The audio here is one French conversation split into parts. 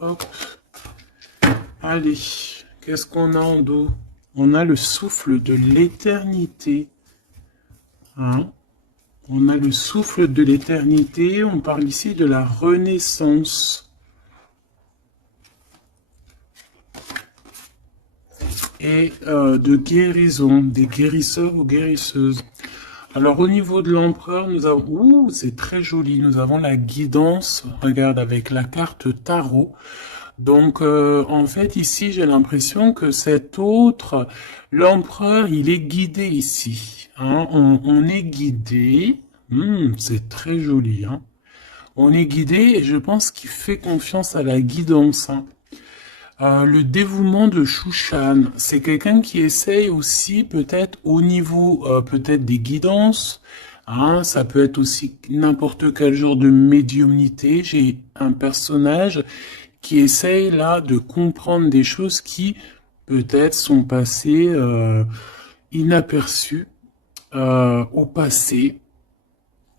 Hop. Allez, qu'est-ce qu'on a en dos? On a le souffle de l'éternité. Hein? On a le souffle de l'éternité. On parle ici de la renaissance. Et de guérison, des guérisseurs ou guérisseuses. Alors au niveau de l'empereur, nous avons... Ouh, c'est très joli. Nous avons la guidance. Regarde, avec la carte tarot. Donc en fait ici, j'ai l'impression que cet autre, l'empereur, il est guidé ici. Hein? On est guidé. C'est très joli. Hein? On est guidé et je pense qu'il fait confiance à la guidance. Hein? Le dévouement de Shushan, c'est quelqu'un qui essaye aussi peut-être au niveau peut-être des guidances, hein, ça peut être aussi n'importe quel genre de médiumnité. J'ai un personnage qui essaye là de comprendre des choses qui peut-être sont passées inaperçues au passé.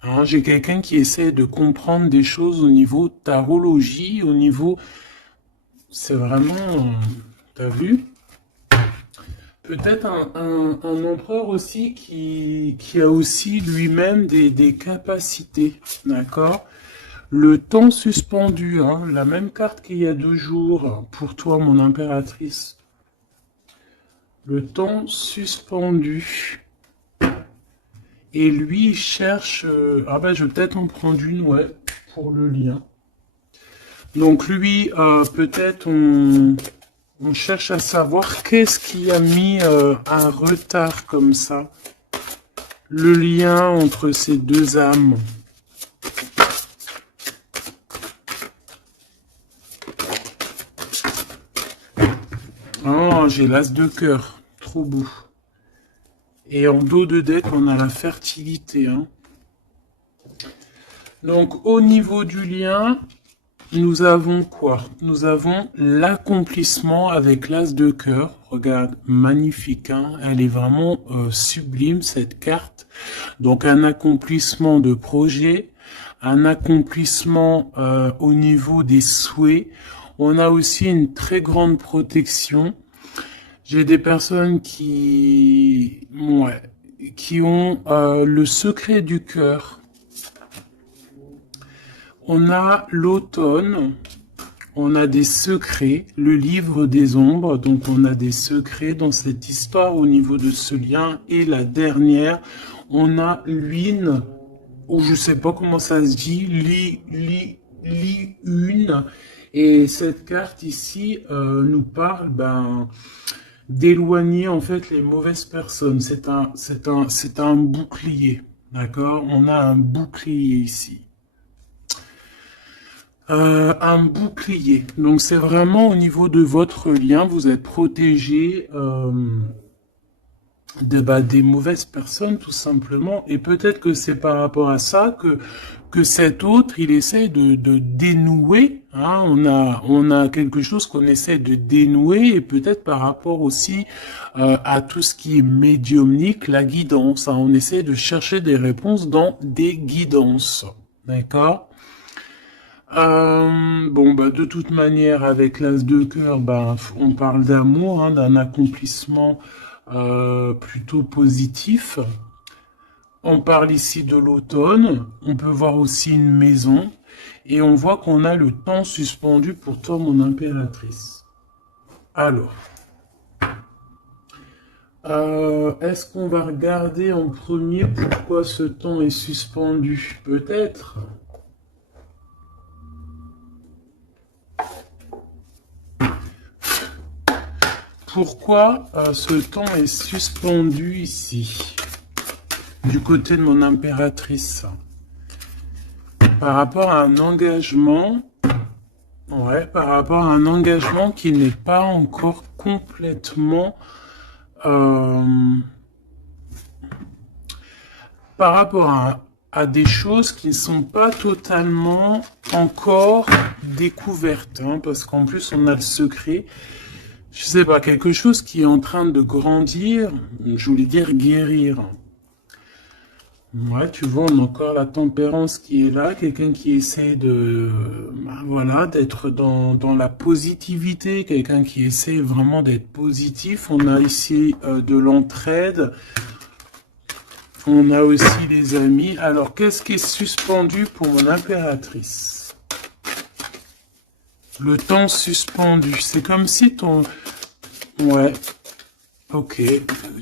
Hein, j'ai quelqu'un qui essaie de comprendre des choses au niveau tarologie, au niveau... C'est vraiment... T'as vu? Peut-être un empereur aussi qui a aussi lui-même des capacités, d'accord? Le temps suspendu, hein, la même carte qu'il y a 2 jours, pour toi, mon impératrice. Le temps suspendu. Et lui, il cherche... ah ben, je vais peut-être en prendre une, ouais, pour le lien. Donc lui, peut-être on cherche à savoir qu'est-ce qui a mis un retard comme ça. Le lien entre ces deux âmes. Oh, j'ai l'as de cœur. Trop beau. Et en dos de deck, on a la fertilité. Hein. Donc au niveau du lien... Nous avons quoi? Nous avons l'accomplissement avec l'as de cœur. Regarde, magnifique, hein? Elle est vraiment sublime, cette carte. Donc un accomplissement de projet, un accomplissement au niveau des souhaits. On a aussi une très grande protection. J'ai des personnes qui ont le secret du cœur. On a l'automne, on a des secrets, le livre des ombres, donc on a des secrets dans cette histoire au niveau de ce lien. Et la dernière, on a l'une, ou je sais pas comment ça se dit, une. Et cette carte ici nous parle d'éloigner en fait les mauvaises personnes. C'est un bouclier, d'accord? On a un bouclier ici. Un bouclier. Donc c'est vraiment au niveau de votre lien, vous êtes protégé des mauvaises personnes tout simplement. Et peut-être que c'est par rapport à ça que cet autre, il essaie de dénouer. Hein, on a quelque chose qu'on essaie de dénouer et peut-être par rapport aussi à tout ce qui est médiumnique, la guidance. Hein, on essaie de chercher des réponses dans des guidances. D'accord? De toute manière, avec l'as de cœur, on parle d'amour, hein, d'un accomplissement plutôt positif. On parle ici de l'automne. On peut voir aussi une maison. Et on voit qu'on a le temps suspendu pour toi, mon impératrice. Alors, est-ce qu'on va regarder en premier pourquoi ce temps est suspendu? Peut-être. Pourquoi ce temps est suspendu ici, du côté de mon impératrice? Par rapport à un engagement, par rapport à un engagement qui n'est pas encore complètement... par rapport à des choses qui ne sont pas totalement encore découvertes, hein, parce qu'en plus on a le secret. Je sais pas, quelque chose qui est en train de grandir, je voulais dire guérir. Ouais, tu vois, on a encore la tempérance qui est là, quelqu'un qui essaie de, bah, voilà, d'être dans la positivité, quelqu'un qui essaie vraiment d'être positif. On a ici de l'entraide, on a aussi des amis. Alors, qu'est-ce qui est suspendu pour mon impératrice? Le temps suspendu, c'est comme si ton... Ouais, ok,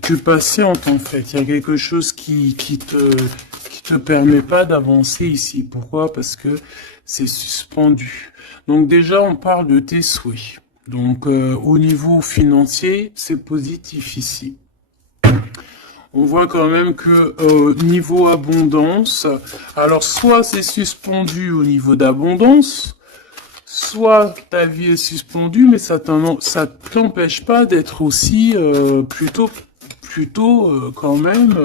tu patientes en fait. Il y a quelque chose qui te permet pas d'avancer ici. Pourquoi? Parce que c'est suspendu. Donc déjà, on parle de tes souhaits. Donc au niveau financier, c'est positif ici. On voit quand même que niveau abondance, alors soit c'est suspendu au niveau d'abondance, soit ta vie est suspendue, mais ça t'empêche pas d'être aussi plutôt quand même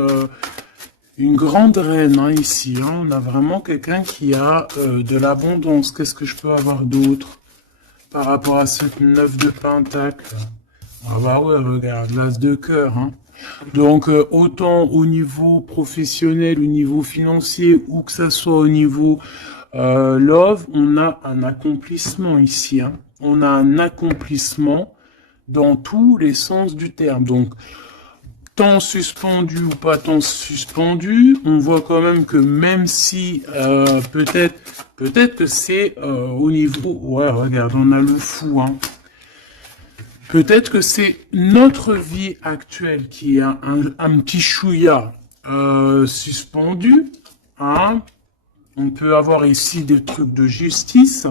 une grande reine hein, ici. Hein. On a vraiment quelqu'un qui a de l'abondance. Qu'est-ce que je peux avoir d'autre par rapport à cette 9 de pentacle? Ah bah ouais, regarde, l'as de cœur. Hein. Donc autant au niveau professionnel, au niveau financier, ou que ça soit au niveau love, on a un accomplissement ici. Hein. On a un accomplissement dans tous les sens du terme. Donc, temps suspendu ou pas temps suspendu, on voit quand même que même si peut-être que c'est au niveau... Ouais, regarde, on a le fou. Hein. Peut-être que c'est notre vie actuelle qui est un petit chouïa suspendu. Hein. On peut avoir ici des trucs de justice.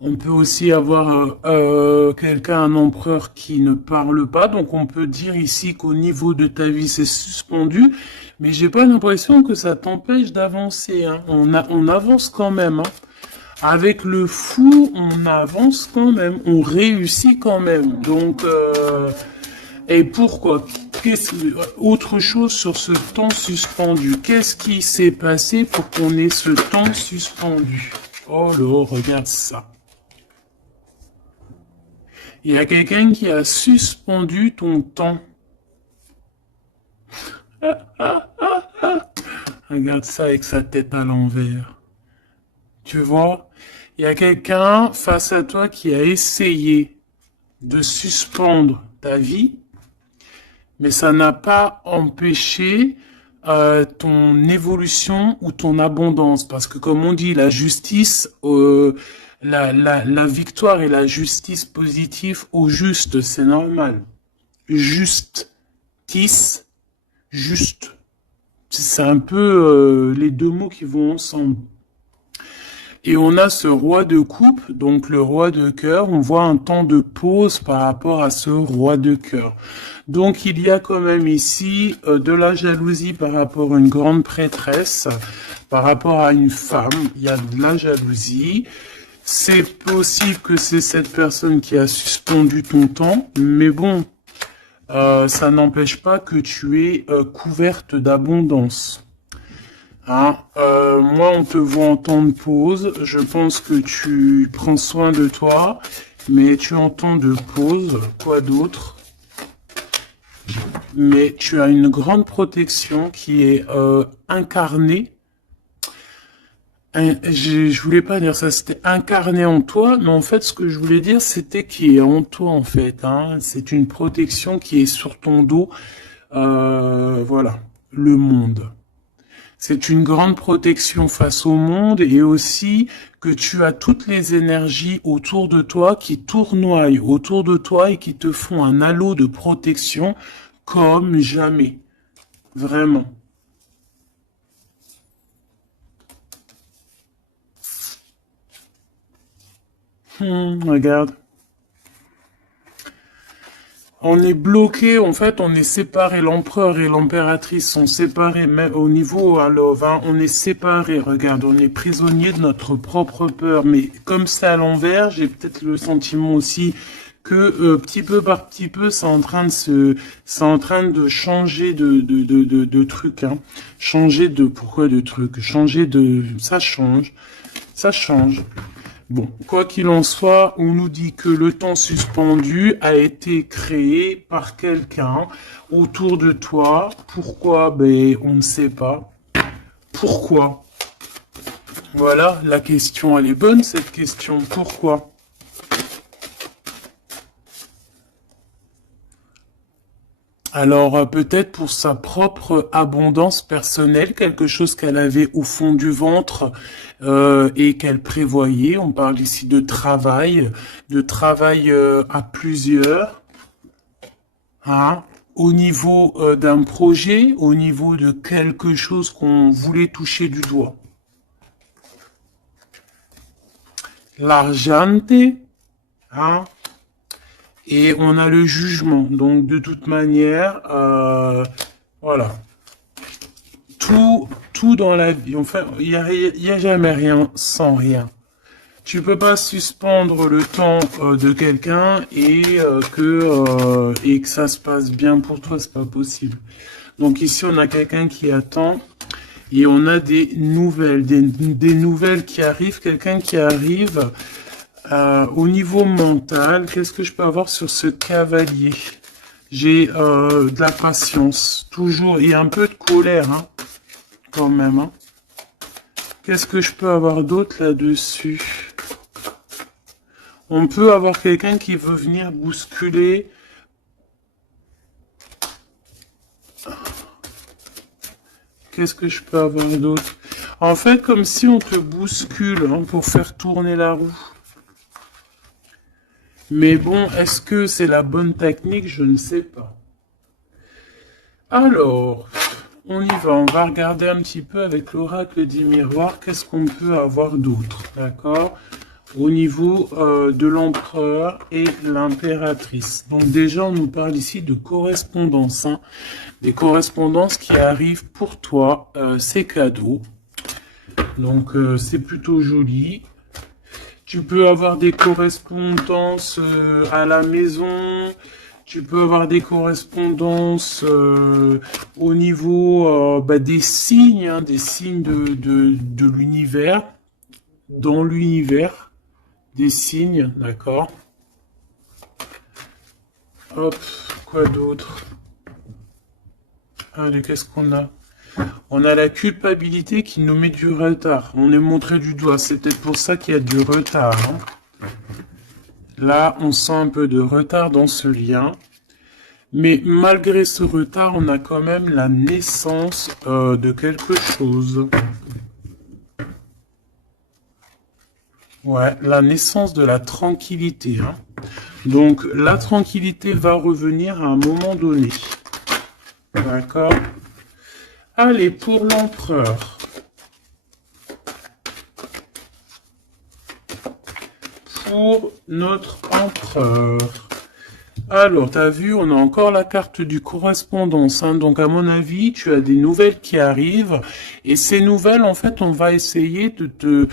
On peut aussi avoir quelqu'un, un empereur qui ne parle pas. Donc on peut dire ici qu'au niveau de ta vie, c'est suspendu. Mais j'ai pas l'impression que ça t'empêche d'avancer. Hein. On avance quand même. Hein. Avec le fou, on avance quand même. On réussit quand même. Donc, et pourquoi? Autre chose sur ce temps suspendu. Qu'est-ce qui s'est passé pour qu'on ait ce temps suspendu? Oh là, regarde ça. Il y a quelqu'un qui a suspendu ton temps. Regarde ça avec sa tête à l'envers. Tu vois? Il y a quelqu'un face à toi qui a essayé de suspendre ta vie, mais ça n'a pas empêché ton évolution ou ton abondance. Parce que comme on dit, la justice, la victoire et la justice positive au juste, c'est normal. Justice, juste. C'est un peu les deux mots qui vont ensemble. Et on a ce roi de coupe, donc le roi de cœur. On voit un temps de pause par rapport à ce roi de cœur. Donc il y a quand même ici de la jalousie par rapport à une grande prêtresse, par rapport à une femme. Il y a de la jalousie. C'est possible que c'est cette personne qui a suspendu ton temps, mais bon, ça n'empêche pas que tu es couverte d'abondance. Hein, moi, on te voit en temps de pause. Je pense que tu prends soin de toi, mais tu es en temps de pause. Quoi d'autre? Mais tu as une grande protection qui est incarnée. Je voulais pas dire ça, c'était incarné en toi, mais en fait, ce que je voulais dire, c'était qui est en toi, en fait. Hein. C'est une protection qui est sur ton dos. Voilà, le monde. C'est une grande protection face au monde et aussi que tu as toutes les énergies autour de toi qui tournoient autour de toi et qui te font un halo de protection comme jamais. Vraiment. Regarde. On est bloqué, en fait, on est séparés. L'empereur et l'impératrice sont séparés, mais au niveau à Love, hein, on est séparés. Regarde, on est prisonnier de notre propre peur. Mais comme c'est à l'envers, j'ai peut-être le sentiment aussi que petit peu par petit peu, c'est en train de changer de truc, hein. Changer de, pourquoi de truc? Changer de, ça change. Bon, quoi qu'il en soit, on nous dit que le temps suspendu a été créé par quelqu'un autour de toi. Pourquoi? Ben, on ne sait pas. Pourquoi? Voilà, la question, elle est bonne, cette question. Pourquoi? Alors, peut-être pour sa propre abondance personnelle, quelque chose qu'elle avait au fond du ventre et qu'elle prévoyait. On parle ici de travail à plusieurs, hein, au niveau d'un projet, au niveau de quelque chose qu'on voulait toucher du doigt. L'argente, hein, et on a le jugement. Donc, de toute manière, voilà. Tout dans la vie, enfin, il y a jamais rien sans rien. Tu peux pas suspendre le temps de quelqu'un et que ça se passe bien pour toi, c'est pas possible. Donc ici, on a quelqu'un qui attend et on a des nouvelles, des nouvelles qui arrivent, quelqu'un qui arrive. Au niveau mental, qu'est-ce que je peux avoir sur ce cavalier? J'ai de la patience, toujours, il y a un peu de colère, hein, quand même. Hein. Qu'est-ce que je peux avoir d'autre là-dessus? On peut avoir quelqu'un qui veut venir bousculer. Qu'est-ce que je peux avoir d'autre? En fait, comme si on te bouscule hein, pour faire tourner la roue. Mais bon, est-ce que c'est la bonne technique? Je ne sais pas. Alors, on y va. On va regarder un petit peu avec l'oracle des miroirs. Qu'est-ce qu'on peut avoir d'autre? D'accord? Au niveau de l'empereur et l'impératrice. Donc déjà, on nous parle ici de correspondance. Hein. Des correspondances qui arrivent pour toi. C'est cadeau. Donc, c'est plutôt joli. Tu peux avoir des correspondances à la maison. Tu peux avoir des correspondances au niveau des signes, hein, des signes de l'univers. Dans l'univers, des signes, d'accord. Hop, quoi d'autre? Allez, qu'est-ce qu'on a? On a la culpabilité qui nous met du retard. On est montré du doigt. C'est peut-être pour ça qu'il y a du retard. Hein. Là, on sent un peu de retard dans ce lien. Mais malgré ce retard, on a quand même la naissance de quelque chose. Ouais, la naissance de la tranquillité. Hein. Donc, la tranquillité va revenir à un moment donné. D'accord? Allez, pour l'empereur. Pour notre empereur. Alors, tu as vu, on a encore la carte du correspondance. Hein. Donc, à mon avis, tu as des nouvelles qui arrivent. Et ces nouvelles, en fait, on va essayer de te...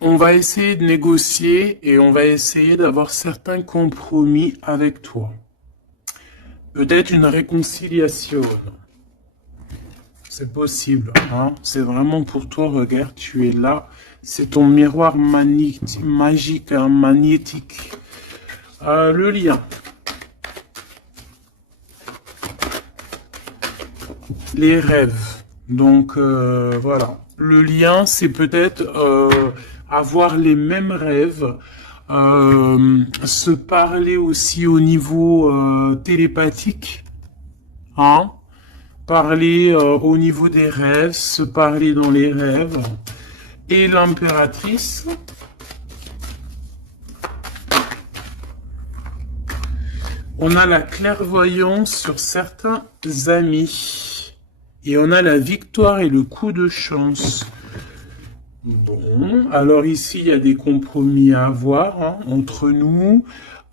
On va essayer de négocier et on va essayer d'avoir certains compromis avec toi. Peut-être une réconciliation. C'est possible. Hein? C'est vraiment pour toi. Regarde, tu es là. C'est ton miroir magique, hein, magnétique. Le lien. Les rêves. Donc, voilà. Le lien, c'est peut-être avoir les mêmes rêves. Se parler aussi au niveau télépathique, hein, parler au niveau des rêves, se parler dans les rêves, et l'impératrice, on a la clairvoyance sur certains amis, et on a la victoire et le coup de chance. Bon, alors ici, il y a des compromis à avoir hein, entre nous.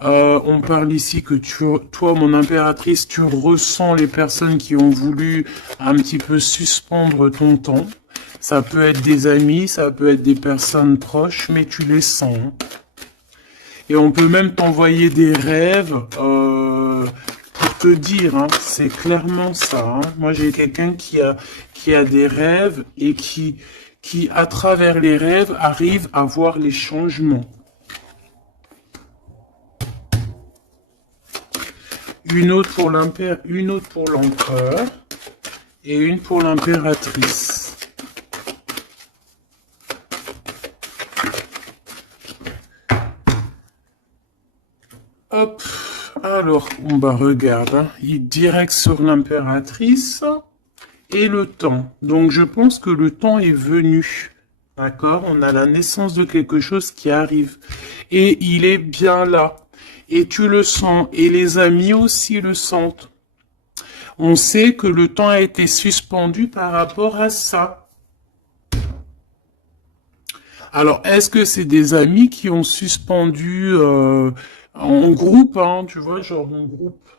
On parle ici que toi, mon impératrice, tu ressens les personnes qui ont voulu un petit peu suspendre ton temps. Ça peut être des amis, ça peut être des personnes proches, mais tu les sens. Et on peut même t'envoyer des rêves pour te dire, hein, c'est clairement ça. Hein. Moi, j'ai quelqu'un qui a des rêves et qui, à travers les rêves, arrive à voir les changements. Une autre pour l'empereur et une pour l'impératrice. Hop, alors, on va regarder, hein. Il est direct sur l'impératrice et le temps. Donc, je pense que le temps est venu. D'accord? On a la naissance de quelque chose qui arrive. Et il est bien là. Et tu le sens. Et les amis aussi le sentent. On sait que le temps a été suspendu par rapport à ça. Alors, est-ce que c'est des amis qui ont suspendu en groupe, hein, tu vois, genre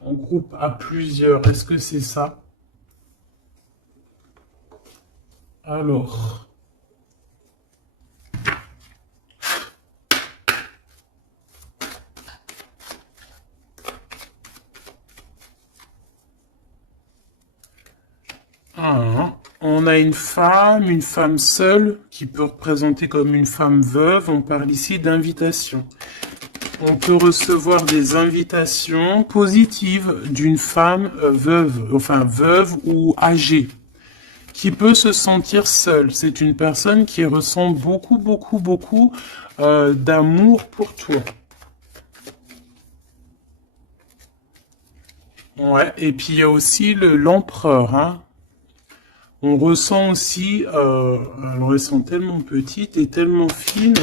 en groupe à plusieurs. Est-ce que c'est ça? Alors, on a une femme seule, qui peut représenter comme une femme veuve. On parle ici d'invitation. On peut recevoir des invitations positives d'une femme veuve, enfin veuve ou âgée, qui peut se sentir seule. C'est une personne qui ressent beaucoup d'amour pour toi. Ouais, et puis il y a aussi l'empereur, hein. On ressent aussi, alors elles sont tellement petites et tellement fines,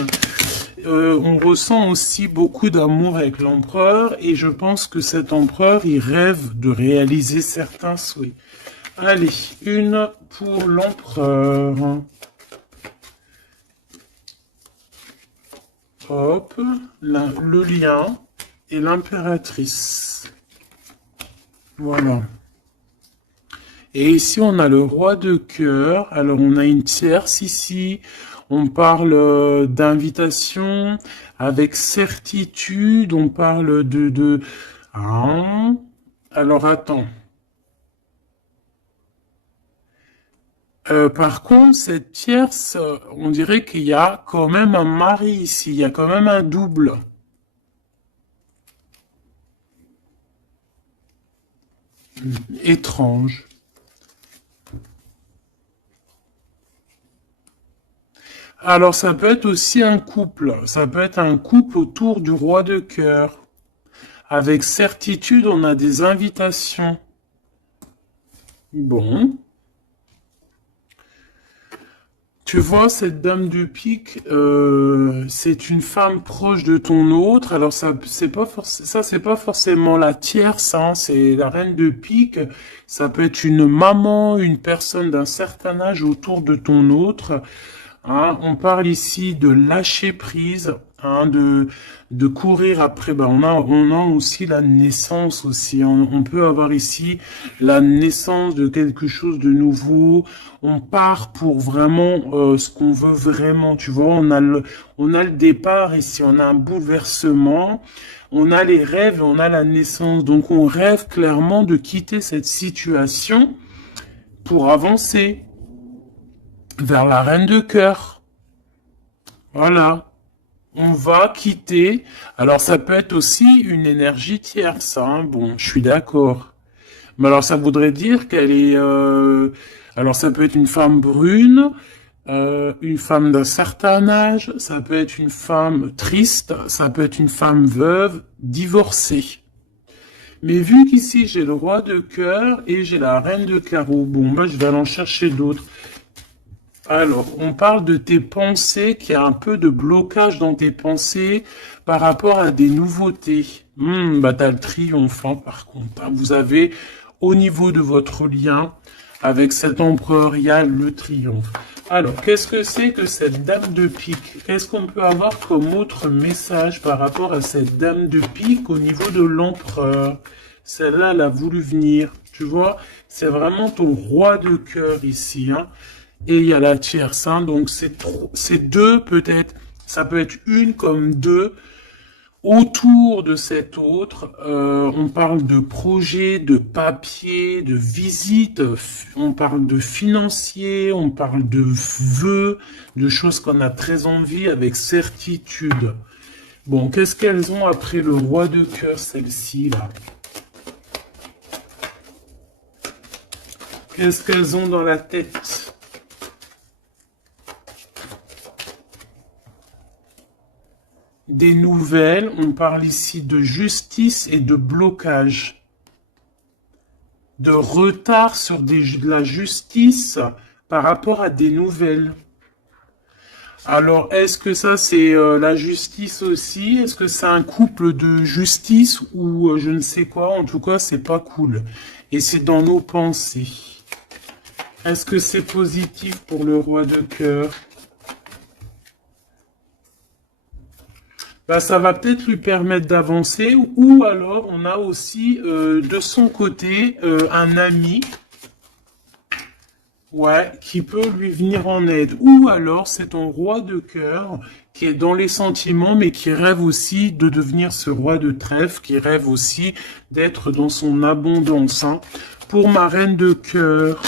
on ressent aussi beaucoup d'amour avec l'empereur et je pense que cet empereur, il rêve de réaliser certains souhaits. Allez, une pour l'empereur. Hop, le lien et l'impératrice. Voilà. Et ici, on a le roi de cœur. Alors, on a une tierce ici. On parle d'invitation avec certitude. On parle Ah. Alors, attends. Par contre, cette tierce, on dirait qu'il y a quand même un mari ici. Il y a quand même un double. Étrange. Alors, ça peut être aussi un couple. Ça peut être un couple autour du roi de cœur. Avec certitude, on a des invitations. Bon. Tu vois, cette dame de pique, c'est une femme proche de ton autre. Alors, ça, c'est pas forcément la tierce, hein, c'est la reine de pique. Ça peut être une maman, une personne d'un certain âge autour de ton autre. Hein, on parle ici de lâcher prise, hein, de courir après. Ben, on a aussi la naissance aussi. On peut avoir ici la naissance de quelque chose de nouveau. On part pour vraiment ce qu'on veut vraiment. Tu vois, on a le départ ici. On a un bouleversement. On a les rêves, on a la naissance. Donc, on rêve clairement de quitter cette situation pour avancer vers la reine de cœur. Voilà. On va quitter. Alors, ça peut être aussi une énergie tierce, hein. Bon, je suis d'accord. Mais alors, ça voudrait dire qu'elle est... Alors, ça peut être une femme brune, une femme d'un certain âge, ça peut être une femme triste, ça peut être une femme veuve, divorcée. Mais vu qu'ici, j'ai le roi de cœur et j'ai la reine de carreau, bon, bah, je vais aller en chercher d'autres. Alors, on parle de tes pensées, qu'il y a un peu de blocage dans tes pensées par rapport à des nouveautés. Bah t'as le triomphant par contre. Hein. Vous avez, au niveau de votre lien, avec cet empereur, il y a le triomphe. Alors, qu'est-ce que c'est que cette dame de pique? Qu'est-ce qu'on peut avoir comme autre message par rapport à cette dame de pique au niveau de l'empereur? Celle-là, elle a voulu venir. Tu vois, c'est vraiment ton roi de cœur ici, hein. Et il y a la tierce, hein, donc c'est deux peut-être, ça peut être une comme deux. Autour de cet autre, on parle de projet, de papier, de visite, on parle de financier, on parle de vœux, de choses qu'on a très envie avec certitude. Bon, qu'est-ce qu'elles ont après le roi de cœur, celles-ci, là? Qu'est-ce qu'elles ont dans la tête? Des nouvelles, on parle ici de justice et de blocage. De retard sur de la justice par rapport à des nouvelles. Alors, est-ce que ça, c'est la justice aussi? Est-ce que c'est un couple de justice ou je ne sais quoi? En tout cas, c'est pas cool. Et c'est dans nos pensées. Est-ce que c'est positif pour le roi de cœur? Bah, ça va peut-être lui permettre d'avancer, ou alors on a aussi de son côté un ami, ouais, qui peut lui venir en aide. Ou alors c'est ton roi de cœur qui est dans les sentiments, mais qui rêve aussi de devenir ce roi de trèfle, qui rêve aussi d'être dans son abondance. Hein. Pour ma reine de cœur,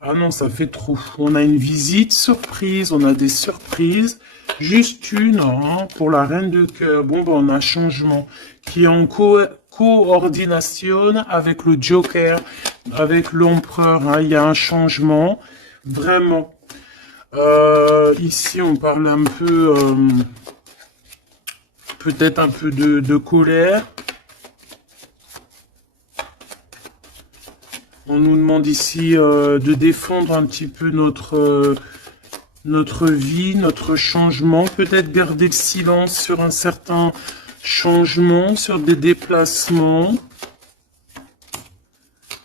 ah non, ça fait trop. On a une visite surprise, on a des surprises. Juste une, hein, pour la reine de cœur. Bon, ben, on a un changement qui est en coordination avec le Joker, avec l'empereur. Hein, il y a un changement, vraiment. Ici, on parle un peu, peut-être un peu de colère. On nous demande ici de défendre un petit peu notre vie, notre changement, peut-être garder le silence sur un certain changement, sur des déplacements.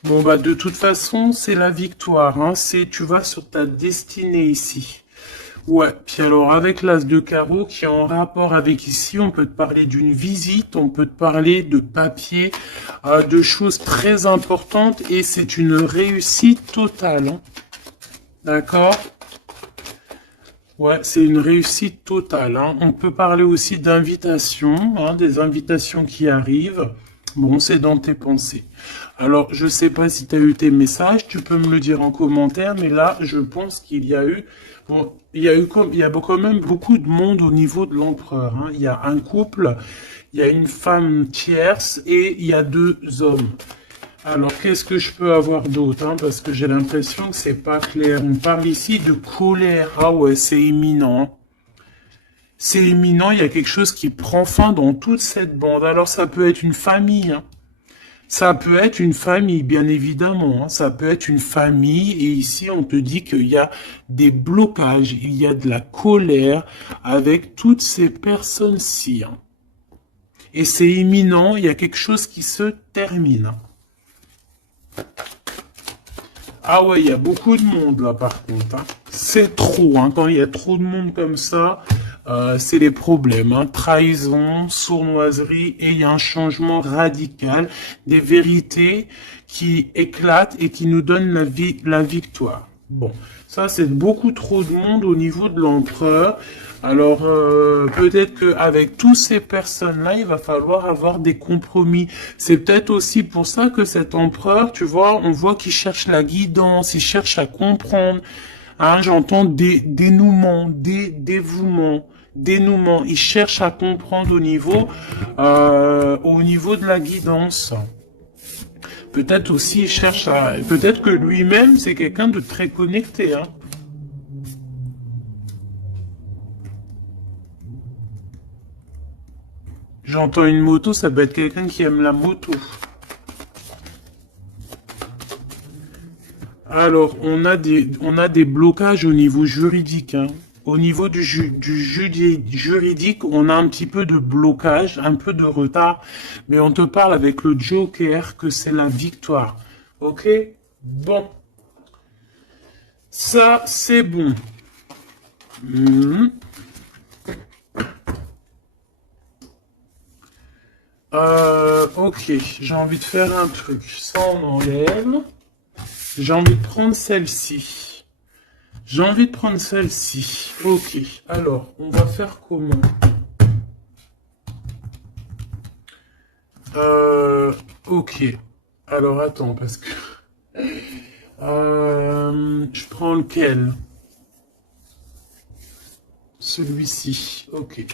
Bon, bah, de toute façon, c'est la victoire, hein. Tu vas sur ta destinée ici. Ouais, puis alors, avec l'as de carreau qui est en rapport avec ici, on peut te parler d'une visite, on peut te parler de papier, de choses très importantes, et c'est une réussite totale, hein. D'accord ? Ouais, c'est une réussite totale. Hein. On peut parler aussi d'invitations, hein, des invitations qui arrivent. Bon, c'est dans tes pensées. Alors, je sais pas si tu as eu tes messages, tu peux me le dire en commentaire, mais là, je pense qu'il y a eu, bon, il y a quand même beaucoup de monde au niveau de l'empereur. Hein. Il y a un couple, il y a une femme tierce et il y a 2 hommes. Alors, qu'est-ce que je peux avoir d'autre, hein, parce que j'ai l'impression que c'est pas clair. On parle ici de colère. Ah ouais, c'est imminent. C'est imminent, il y a quelque chose qui prend fin dans toute cette bande. Alors, ça peut être une famille. Hein. Ça peut être une famille, bien évidemment. Hein. Ça peut être une famille. Et ici, on te dit qu'il y a des blocages. Il y a de la colère avec toutes ces personnes-ci. Hein. Et c'est imminent, il y a quelque chose qui se termine. Hein. Ah ouais, il y a beaucoup de monde là par contre. Hein. C'est trop, hein. Quand il y a trop de monde comme ça, c'est les problèmes. Hein. Trahison, sournoiserie, et il y a un changement radical, des vérités qui éclatent et qui nous donnent la victoire. Bon, ça c'est beaucoup trop de monde au niveau de l'empereur. Alors, peut-être qu'avec toutes ces personnes-là, il va falloir avoir des compromis. C'est peut-être aussi pour ça que cet empereur, tu vois, on voit qu'il cherche la guidance, il cherche à comprendre. Hein, j'entends dénouement, dévouement, dénouement. Il cherche à comprendre au niveau de la guidance. Peut-être aussi, il cherche à... Peut-être que lui-même, c'est quelqu'un de très connecté, hein. J'entends une moto, ça peut être quelqu'un qui aime la moto. Alors, on a des blocages au niveau juridique. Hein. Au niveau du juridique, on a un petit peu de blocage, un peu de retard. Mais on te parle avec le Joker que c'est la victoire. Ok? Bon. Ça, c'est bon. Ok, j'ai envie de faire un truc. Ça, on enlève. J'ai envie de prendre celle-ci. J'ai envie de prendre celle-ci. Ok, alors, on va faire comment? Ok. Alors attends, parce que... je prends lequel? Celui-ci. Ok.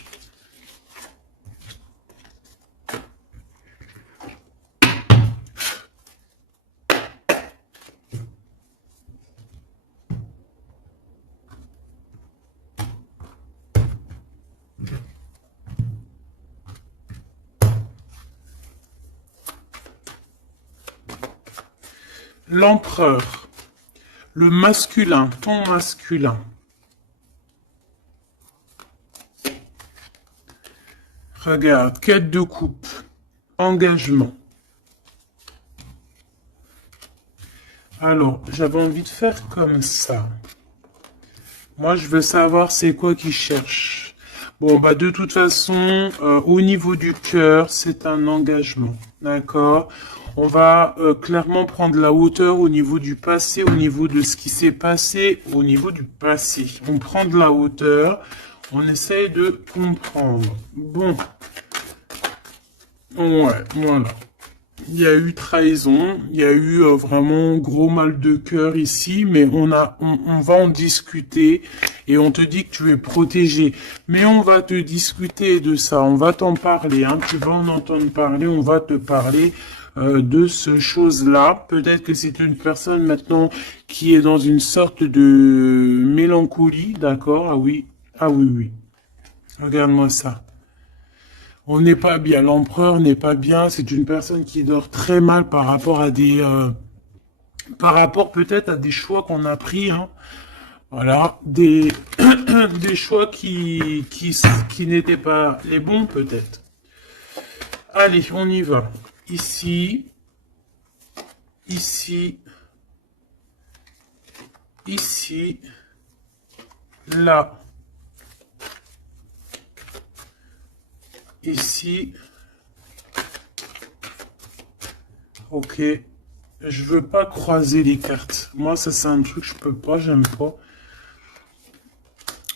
L'empereur. Le masculin. Ton masculin. Regarde. Quête de coupe. Engagement. Alors, j'avais envie de faire comme ça. Moi, je veux savoir c'est quoi qu'il cherche. Bon, bah de toute façon, au niveau du cœur, c'est un engagement. D'accord? On va clairement prendre la hauteur au niveau du passé, au niveau de ce qui s'est passé, au niveau du passé. On prend de la hauteur, on essaye de comprendre. Bon. Ouais, voilà. Il y a eu trahison, il y a eu vraiment gros mal de cœur ici, mais on va en discuter et on te dit que tu es protégé. Mais on va te discuter de ça, on va t'en parler, hein, tu vas en entendre parler, on va te parler de ce chose-là. Peut-être que c'est une personne maintenant qui est dans une sorte de mélancolie, d'accord? Ah oui, oui. Regarde-moi ça. On n'est pas bien, l'empereur n'est pas bien, c'est une personne qui dort très mal par rapport à par rapport peut-être à des choix qu'on a pris, hein. Voilà, des choix qui n'étaient pas les bons peut-être. Allez, on y va. Ici, ici, ici, là, ici. Ok. Je veux pas croiser les cartes. Moi, ça, c'est un truc que je peux pas, j'aime pas.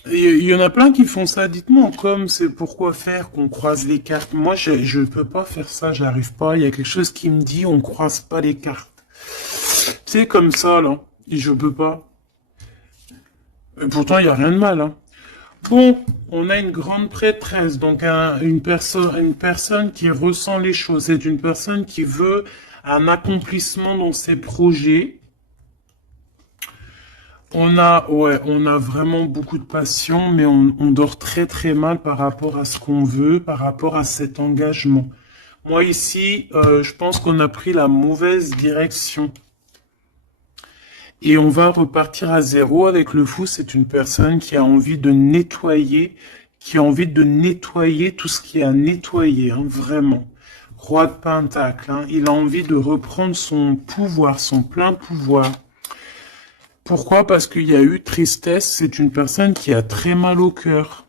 Il y en a plein qui font ça. Dites-moi comme c'est pourquoi faire qu'on croise les cartes. Moi, je peux pas faire ça, j'arrive pas. Il y a quelque chose qui me dit on croise pas les cartes. C'est comme ça, là. Et je peux pas. Et pourtant, il y a rien de mal, hein. Bon, on a une grande prêtresse, donc une personne qui ressent les choses. C'est une personne qui veut un accomplissement dans ses projets. On a vraiment beaucoup de passion, mais on dort très très mal par rapport à ce qu'on veut, par rapport à cet engagement. Moi ici, je pense qu'on a pris la mauvaise direction. Et on va repartir à zéro avec le fou. C'est une personne qui a envie de nettoyer, qui a envie de nettoyer tout ce qui a nettoyé, hein, vraiment. Roi de Pentacle, hein, il a envie de reprendre son pouvoir, son plein pouvoir. Pourquoi? Parce qu'il y a eu tristesse. C'est une personne qui a très mal au cœur.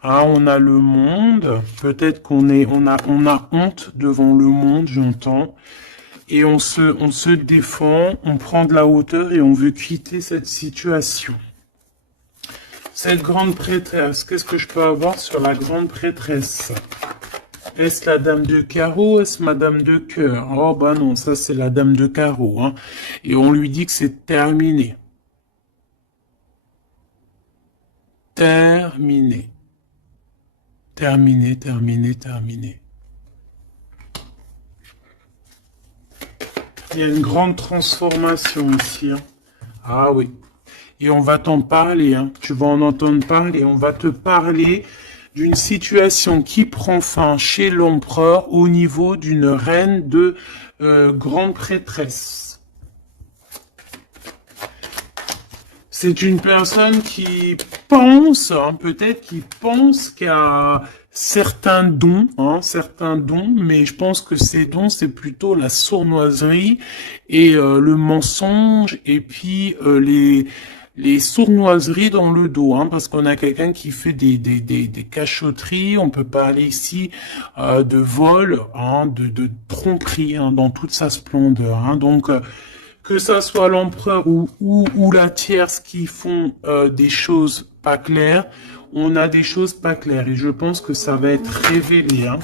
Ah, on a le monde. Peut-être on a honte devant le monde, j'entends. Et on se défend, on prend de la hauteur et on veut quitter cette situation. Cette grande prêtresse, qu'est-ce que je peux avoir sur la grande prêtresse? Est-ce la dame de carreau? Est-ce madame de cœur? Oh bah non, ça c'est la dame de carreau, hein. Et on lui dit que c'est terminé. Terminé. Terminé, terminé, terminé. Il y a une grande transformation ici, hein. Ah oui. Et on va t'en parler, hein. Tu vas en entendre parler. On va te parler d'une situation qui prend fin chez l'empereur au niveau d'une reine de grande prêtresse. C'est une personne qui pense, hein, peut-être qui pense qu'il y a certains dons, mais je pense que ces dons, c'est plutôt la sournoiserie et le mensonge, et puis les sournoiseries dans le dos, hein, parce qu'on a quelqu'un qui fait des cachotteries. On peut parler ici de vol, hein, de tromperie, hein, dans toute sa splendeur, hein. Donc que ça soit l'empereur ou la tierce qui font des choses pas claires, on a des choses pas claires et je pense que ça va être révélé, hein.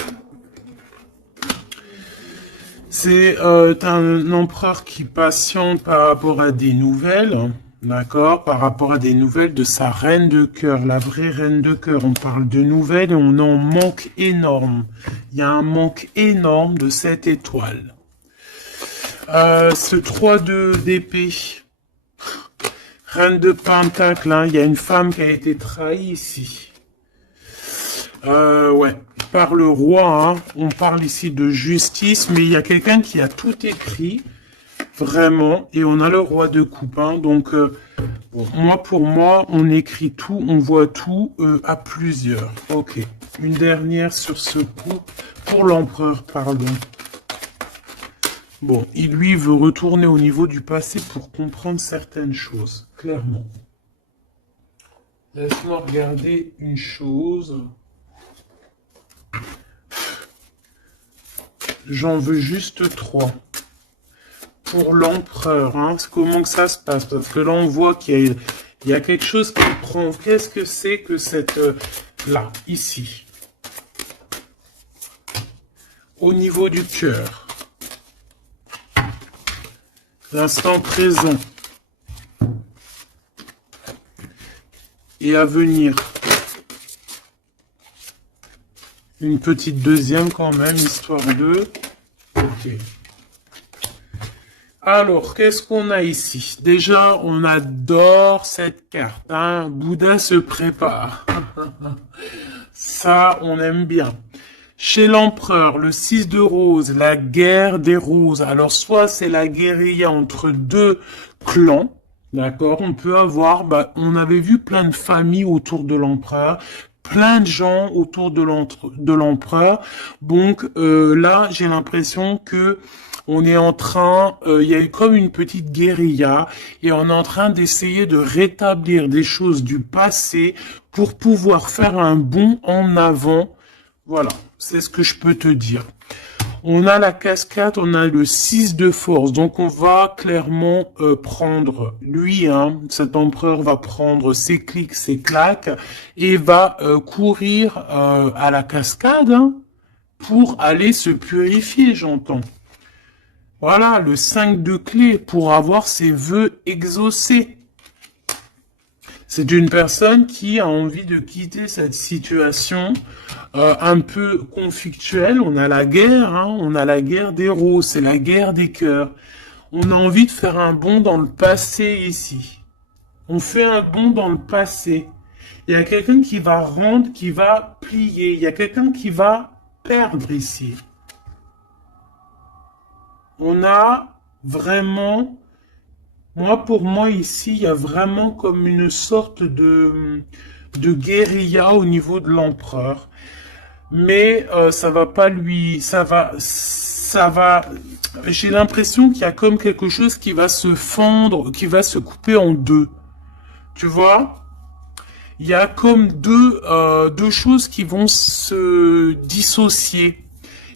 C'est un empereur qui patiente par rapport à des nouvelles, d'accord, par rapport à des nouvelles de sa reine de cœur, la vraie reine de cœur. On parle de nouvelles et on en manque énorme. Il y a un manque énorme de cette étoile. Ce 3 d'épée, reine de pentacle, hein, il y a une femme qui a été trahie ici. Ouais, par le roi, hein. On parle ici de justice, mais il y a quelqu'un qui a tout écrit, vraiment, et on a le roi de coupe, hein. Donc, bon, pour moi, on écrit tout, on voit tout à plusieurs. Ok, une dernière sur ce coup, pour l'empereur, pardon. Bon, il lui veut retourner au niveau du passé pour comprendre certaines choses, clairement. Laisse-moi regarder une chose. J'en veux juste 3. Pour l'empereur, hein, comment que ça se passe? Parce que là, on voit qu'il y a quelque chose qui prend. Qu'est-ce que c'est que cette... là, ici. Au niveau du cœur. L'instant présent. Et à venir. Une petite deuxième quand même, histoire de... Ok. Alors, qu'est-ce qu'on a ici? Déjà, on adore cette carte. Hein. Bouddha se prépare. Ça, on aime bien. Chez l'empereur, le 6 de rose, la guerre des roses. Alors, soit c'est la guérilla entre 2 clans, d'accord? On peut avoir, on avait vu plein de familles autour de l'empereur, plein de gens autour de l'empereur. Donc, là, j'ai l'impression que on est en train, il y a eu comme une petite guérilla, et on est en train d'essayer de rétablir des choses du passé pour pouvoir faire un bond en avant. Voilà, c'est ce que je peux te dire. On a la cascade, on a le 6 de force, donc on va clairement prendre, lui, hein, cet empereur va prendre ses clics, ses claques, et va courir à la cascade, hein, pour aller se purifier, j'entends. Voilà, le 5 de clé pour avoir ses vœux exaucés. C'est une personne qui a envie de quitter cette situation un peu conflictuelle. On a la guerre, hein, on a la guerre des roses, c'est la guerre des cœurs. On a envie de faire un bond dans le passé ici. On fait un bond dans le passé. Il y a quelqu'un qui va rendre, qui va plier. Il y a quelqu'un qui va perdre ici. On a vraiment, pour moi ici, il y a vraiment comme une sorte de guérilla au niveau de l'empereur. Mais ça va pas lui, ça va, j'ai l'impression qu'il y a comme quelque chose qui va se fendre, qui va se couper en deux. Tu vois? Il y a comme deux choses qui vont se dissocier.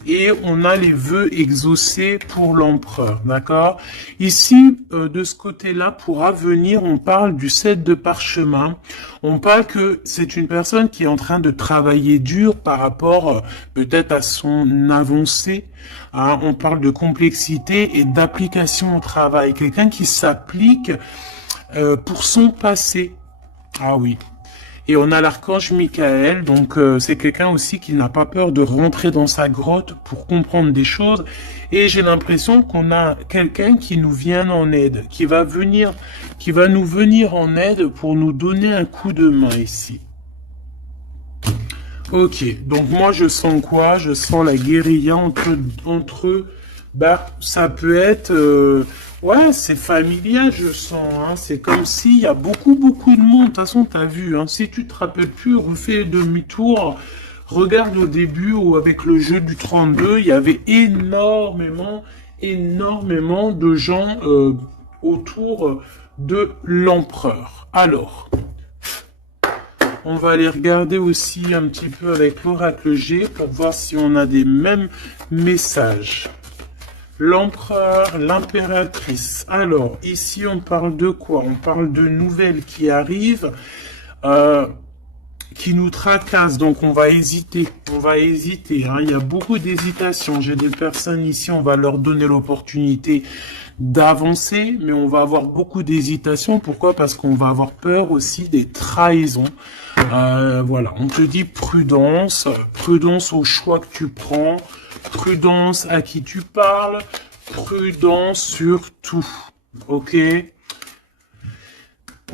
Et on a les vœux exaucés pour l'empereur, d'accord? Ici, de ce côté-là, pour avenir, on parle du 7 de parchemin. On parle que c'est une personne qui est en train de travailler dur par rapport peut-être à son avancée. Hein? On parle de complexité et d'application au travail. Quelqu'un qui s'applique pour son passé. Ah oui. Et on a l'archange Michael, donc c'est quelqu'un aussi qui n'a pas peur de rentrer dans sa grotte pour comprendre des choses. Et j'ai l'impression qu'on a quelqu'un qui nous vient en aide, qui va nous venir en aide pour nous donner un coup de main ici. Ok, donc moi je sens quoi? Je sens la guérilla entre eux. Ça peut être... ouais, c'est familial, je sens. Hein. C'est comme s'il y a beaucoup de monde. De toute façon, t'as vu. Hein. Si tu te rappelles plus, refais demi-tour. Regarde au début ou avec le jeu du 32, il y avait énormément de gens autour de l'empereur. Alors, on va aller regarder aussi un petit peu avec l'oracle G pour voir si on a des mêmes messages. L'empereur, l'impératrice. Alors, ici, on parle de quoi? On parle de nouvelles qui arrivent, qui nous tracasse, donc on va hésiter, hein. Il y a beaucoup d'hésitation. J'ai des personnes ici, on va leur donner l'opportunité d'avancer, mais on va avoir beaucoup d'hésitation. Pourquoi? Parce qu'on va avoir peur aussi des trahisons. Voilà, on te dit prudence, prudence au choix que tu prends, prudence à qui tu parles, prudence sur tout, ok?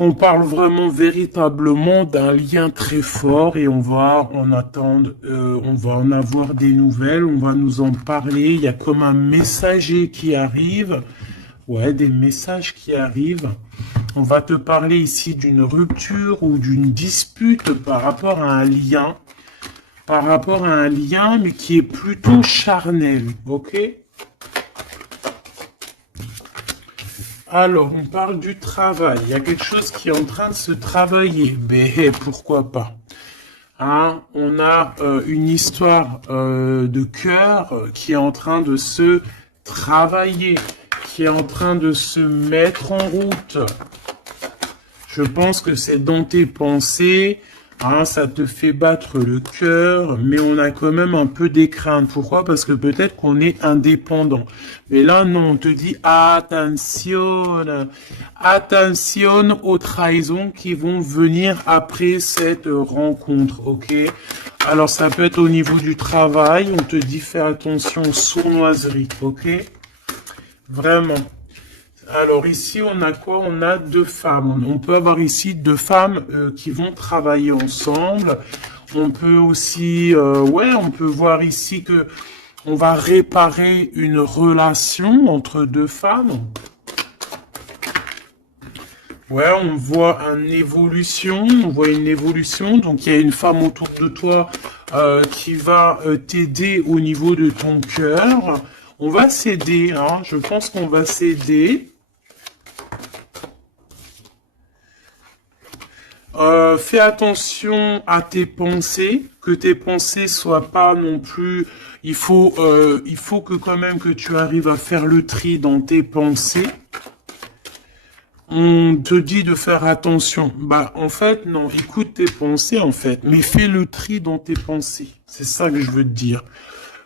On parle vraiment véritablement d'un lien très fort et on va en attendre, on va en avoir des nouvelles, on va nous en parler. Il y a comme un messager qui arrive, ouais, des messages qui arrivent. On va te parler ici d'une rupture ou d'une dispute par rapport à un lien, mais qui est plutôt charnel, ok? Alors, on parle du travail. Il y a quelque chose qui est en train de se travailler. Mais pourquoi pas? Hein, on a une histoire de cœur qui est en train de se travailler, qui est en train de se mettre en route. Je pense que c'est dans tes pensées. Hein, ça te fait battre le cœur, mais on a quand même un peu des craintes. Pourquoi? Parce que peut-être qu'on est indépendant. Mais là, non, on te dit attention, attention aux trahisons qui vont venir après cette rencontre, ok? Alors, ça peut être au niveau du travail, on te dit fais attention aux sournoiseries, ok? Vraiment. Alors ici, on a quoi? On a deux femmes. On peut avoir ici deux femmes qui vont travailler ensemble. On peut aussi, ouais, on peut voir ici que on va réparer une relation entre deux femmes. Ouais, on voit une évolution. Donc il y a une femme autour de toi qui va t'aider au niveau de ton cœur. On va s'aider, hein. Je pense qu'on va s'aider. Fais attention à tes pensées, que tes pensées soient pas non plus. Il faut que quand même que tu arrives à faire le tri dans tes pensées. On te dit de faire attention. Bah, en fait, non, écoute tes pensées, en fait, mais fais le tri dans tes pensées. C'est ça que je veux te dire.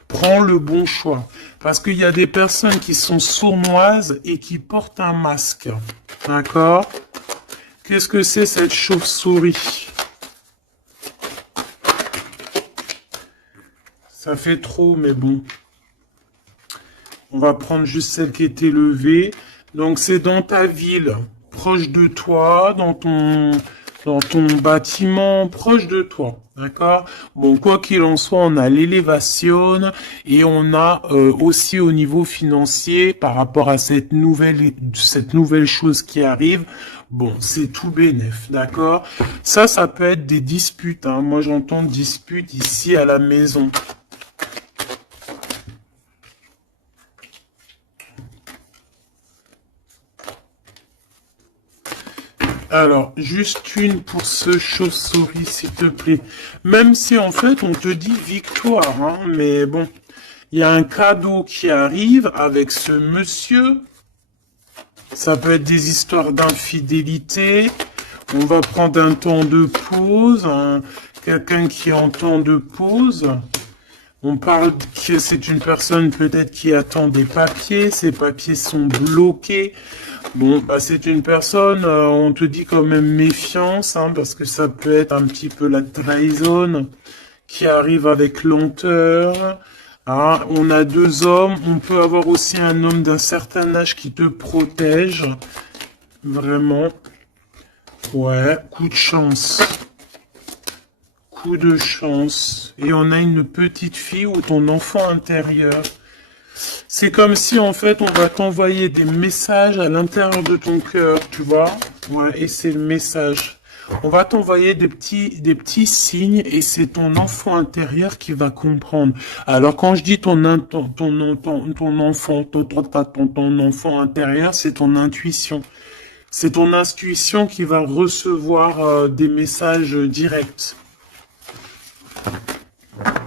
Prends le bon choix. Parce qu'il y a des personnes qui sont sournoises et qui portent un masque. D'accord? Qu'est-ce que c'est cette chauve-souris? Ça fait trop, mais bon. On va prendre juste celle qui est élevée. Donc, c'est dans ta ville, proche de toi, dans ton bâtiment, proche de toi. D'accord? Bon, quoi qu'il en soit, on a l'élévation et on a aussi au niveau financier, par rapport à cette nouvelle chose qui arrive, bon, c'est tout bénef, d'accord? Ça peut être des disputes, hein. Moi, j'entends disputes ici à la maison. Alors, juste une pour ce chauve-souris, s'il te plaît. Même si, en fait, on te dit victoire, hein, mais bon, il y a un cadeau qui arrive avec ce monsieur. Ça peut être des histoires d'infidélité. On va prendre un temps de pause, hein, quelqu'un qui est en temps de pause. On parle que c'est une personne peut-être qui attend des papiers. Ces papiers sont bloqués. Bon, bah c'est une personne, on te dit quand même méfiance, hein, parce que ça peut être un petit peu la trahison qui arrive avec lenteur. Hein. On a deux hommes, on peut avoir aussi un homme d'un certain âge qui te protège. Vraiment. Ouais, coup de chance. Coup de chance. Et on a une petite fille ou ton enfant intérieur. C'est comme si, en fait, on va t'envoyer des messages à l'intérieur de ton cœur, tu vois. Ouais, et c'est le message. On va t'envoyer des petits signes et c'est ton enfant intérieur qui va comprendre. Alors, quand je dis ton enfant intérieur, c'est ton intuition. C'est ton intuition qui va recevoir des messages directs.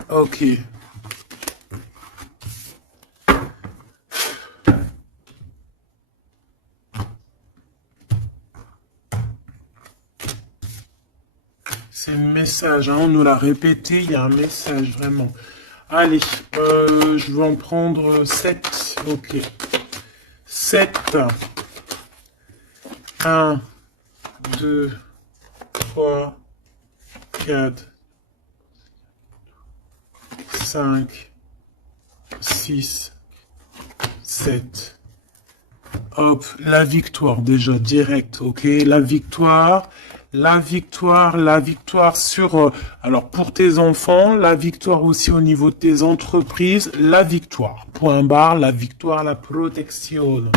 Ok. C'est le message, hein, on nous l'a répété, il y a un message, vraiment. Allez, je vais en prendre 7. Ok. 7. 1, 2, 3, 4, 5, 6, 7. Hop, la victoire déjà, direct, ok? La victoire sur, alors pour tes enfants, la victoire aussi au niveau de tes entreprises, la victoire, point barre, la victoire, la protection.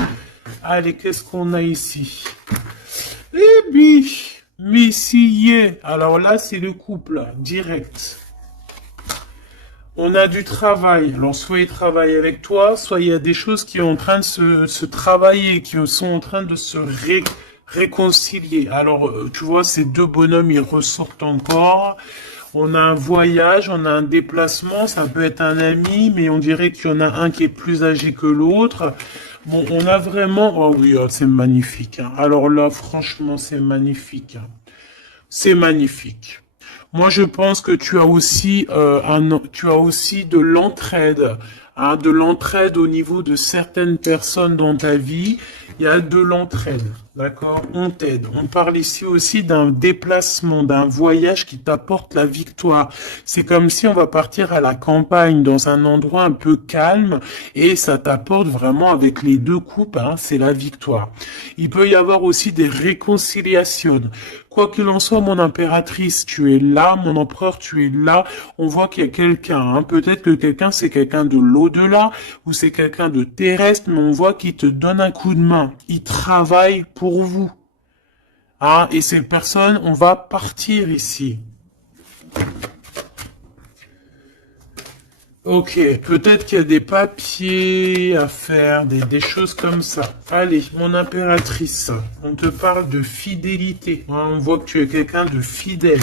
Allez, qu'est-ce qu'on a ici? Eh bien, Messier, alors là c'est le couple, direct. On a du travail. Alors, soit il travaille avec toi, soit il y a des choses qui sont en train de se travailler, qui sont en train de se réconcilier. Alors, tu vois, ces deux bonhommes, ils ressortent encore. On a un voyage, on a un déplacement, ça peut être un ami, mais on dirait qu'il y en a un qui est plus âgé que l'autre. Bon, on a vraiment... Oh oui, oh, c'est magnifique, hein. Alors là, franchement, c'est magnifique, hein. C'est magnifique. Moi, je pense que tu as aussi de l'entraide, hein, de l'entraide au niveau de certaines personnes dans ta vie. Il y a de l'entraide, d'accord? On t'aide. On parle ici aussi d'un déplacement, d'un voyage qui t'apporte la victoire. C'est comme si on va partir à la campagne, dans un endroit un peu calme, et ça t'apporte vraiment avec les deux coupes, hein, c'est la victoire. Il peut y avoir aussi des réconciliations. Quoi qu'il en soit, mon impératrice, tu es là, mon empereur, tu es là. On voit qu'il y a quelqu'un, hein. Peut-être que quelqu'un, c'est quelqu'un de l'au-delà, ou c'est quelqu'un de terrestre, mais on voit qu'il te donne un coup de main. Il travaille pour vous. Ah, et ces personnes, on va partir ici. Ok, peut-être qu'il y a des papiers à faire, des choses comme ça. Allez, mon impératrice, on te parle de fidélité. Hein, on voit que tu es quelqu'un de fidèle.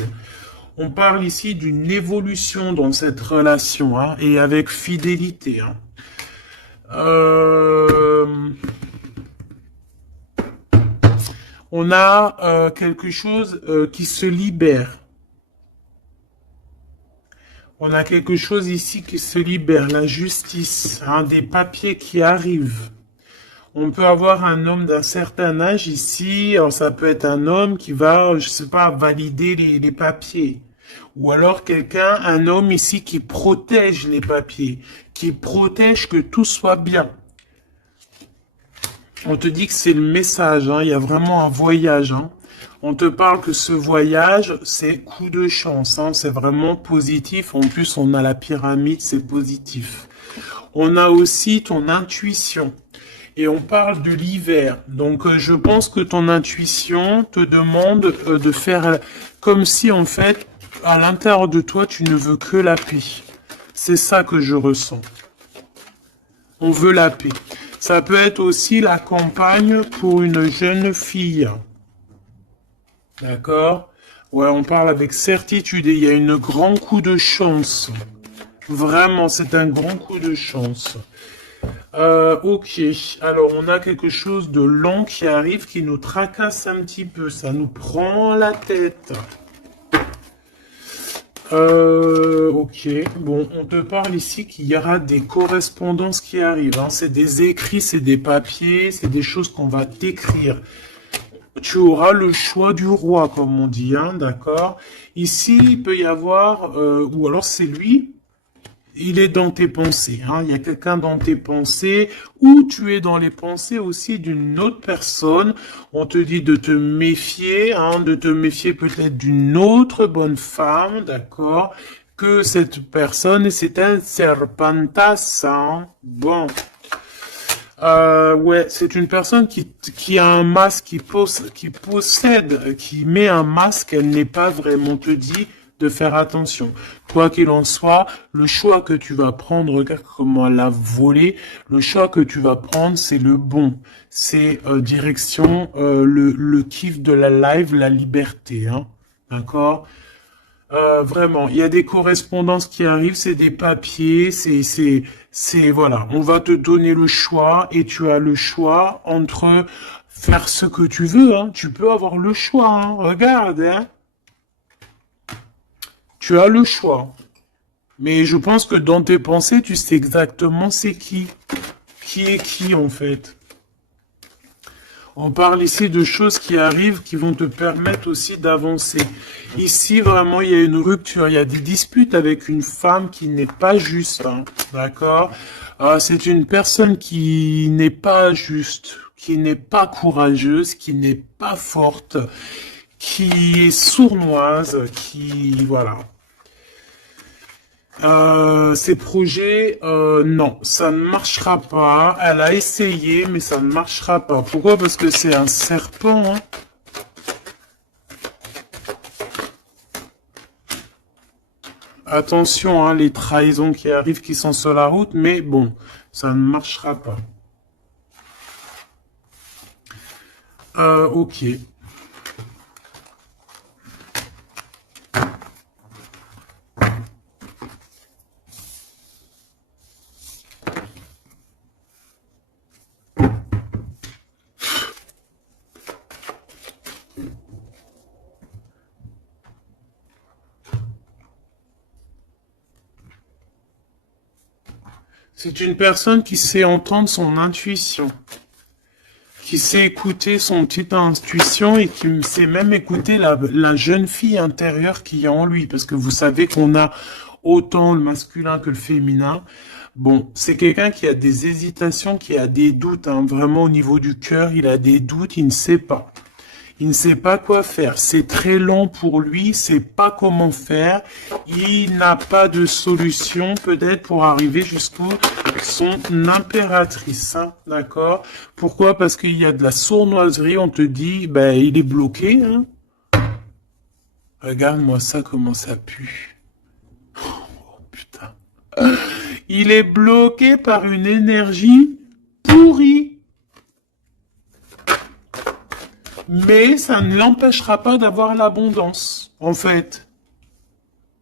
On parle ici d'une évolution dans cette relation, hein, et avec fidélité. Hein. On a quelque chose qui se libère. On a quelque chose ici qui se libère, la justice, hein, des papiers qui arrivent. On peut avoir un homme d'un certain âge ici, alors ça peut être un homme qui va, je sais pas, valider les papiers. Ou alors quelqu'un, un homme ici qui protège les papiers, qui protège que tout soit bien. On te dit que c'est le message, hein, il y a vraiment un voyage, hein. On te parle que ce voyage, c'est coup de chance, hein, c'est vraiment positif. En plus, on a la pyramide, c'est positif. On a aussi ton intuition. Et on parle de l'hiver. Donc, je pense que ton intuition te demande de faire comme si, en fait, à l'intérieur de toi, tu ne veux que la paix. C'est ça que je ressens. On veut la paix. Ça peut être aussi la campagne pour une jeune fille. D'accord? Ouais, on parle avec certitude et il y a un grand coup de chance. Vraiment, c'est un grand coup de chance. Ok, alors on a quelque chose de long qui arrive, qui nous tracasse un petit peu. Ça nous prend la tête. Ok, bon, on te parle ici qu'il y aura des correspondances qui arrivent. Hein. C'est des écrits, c'est des papiers, c'est des choses qu'on va t'écrire. Tu auras le choix du roi, comme on dit, hein, d'accord? Ici, il peut y avoir, ou alors c'est lui, il est dans tes pensées, hein, il y a quelqu'un dans tes pensées, ou tu es dans les pensées aussi d'une autre personne. On te dit de te méfier, hein, de te méfier peut-être d'une autre bonne femme, d'accord? Que cette personne, c'est un serpentas, hein, bon... ouais, c'est une personne qui a un masque, qui met un masque, elle n'est pas vraiment, te dit de faire attention. Quoi qu'il en soit, le choix que tu vas prendre, regarde comment elle a volé, le choix que tu vas prendre, c'est le bon. C'est direction le kiff de la live, la liberté, hein. D'accord? Vraiment, il y a des correspondances qui arrivent, c'est des papiers, voilà. On va te donner le choix et tu as le choix entre faire ce que tu veux, hein. Tu peux avoir le choix, hein. Regarde, hein. Tu as le choix. Mais je pense que dans tes pensées, tu sais exactement c'est qui. Qui est qui, en fait. On parle ici de choses qui arrivent, qui vont te permettre aussi d'avancer. Ici, vraiment, il y a une rupture. Il y a des disputes avec une femme qui n'est pas juste. Hein, d'accord? C'est une personne qui n'est pas juste, qui n'est pas courageuse, qui n'est pas forte, qui est sournoise, qui... Voilà. Ces projets, non, ça ne marchera pas. Elle a essayé, mais ça ne marchera pas. Pourquoi? Parce que c'est un serpent. Hein. Attention, hein, les trahisons qui arrivent, qui sont sur la route, mais bon, ça ne marchera pas. Ok. C'est une personne qui sait entendre son intuition, qui sait écouter son petite intuition et qui sait même écouter la jeune fille intérieure qui est en lui. Parce que vous savez qu'on a autant le masculin que le féminin. Bon, c'est quelqu'un qui a des hésitations, qui a des doutes, hein, vraiment au niveau du cœur, il a des doutes, il ne sait pas. Il ne sait pas quoi faire. C'est très lent pour lui, il ne sait pas comment faire. Il n'a pas de solution peut-être pour arriver jusqu'au son impératrice. Hein, d'accord? Pourquoi? Parce qu'il y a de la sournoiserie. On te dit, ben, il est bloqué. Hein. Regarde-moi ça, comment ça pue. Oh, putain. Il est bloqué par une énergie pourrie. Mais ça ne l'empêchera pas d'avoir l'abondance, en fait.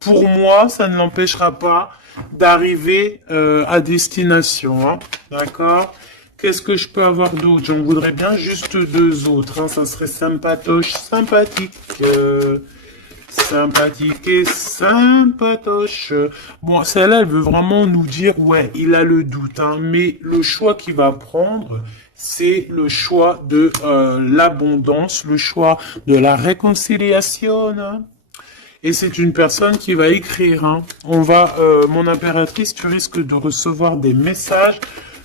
Pour moi, ça ne l'empêchera pas d'arriver à destination. Hein. D'accord? Qu'est-ce que je peux avoir d'autre? J'en voudrais bien juste deux autres. Hein. Ça serait sympatoche, sympathique. Sympathique et sympatoche. Bon, celle-là, elle veut vraiment nous dire, ouais, il a le doute. Hein, mais le choix qu'il va prendre, c'est le choix de l'abondance, le choix de la réconciliation. Hein. Et c'est une personne qui va écrire. Hein. On va, mon impératrice, tu risques de recevoir des messages.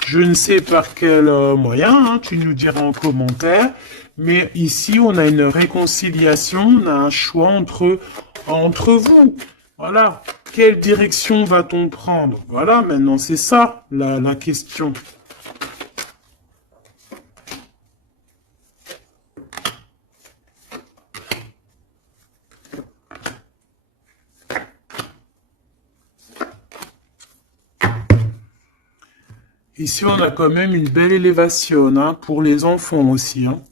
Je ne sais par quel moyen, hein, tu nous diras en commentaire. Mais ici, on a une réconciliation, on a un choix entre vous. Voilà. Quelle direction va-t-on prendre? Voilà, maintenant, c'est ça la question. Ici, on a quand même une belle élévation, hein, pour les enfants aussi. Hein.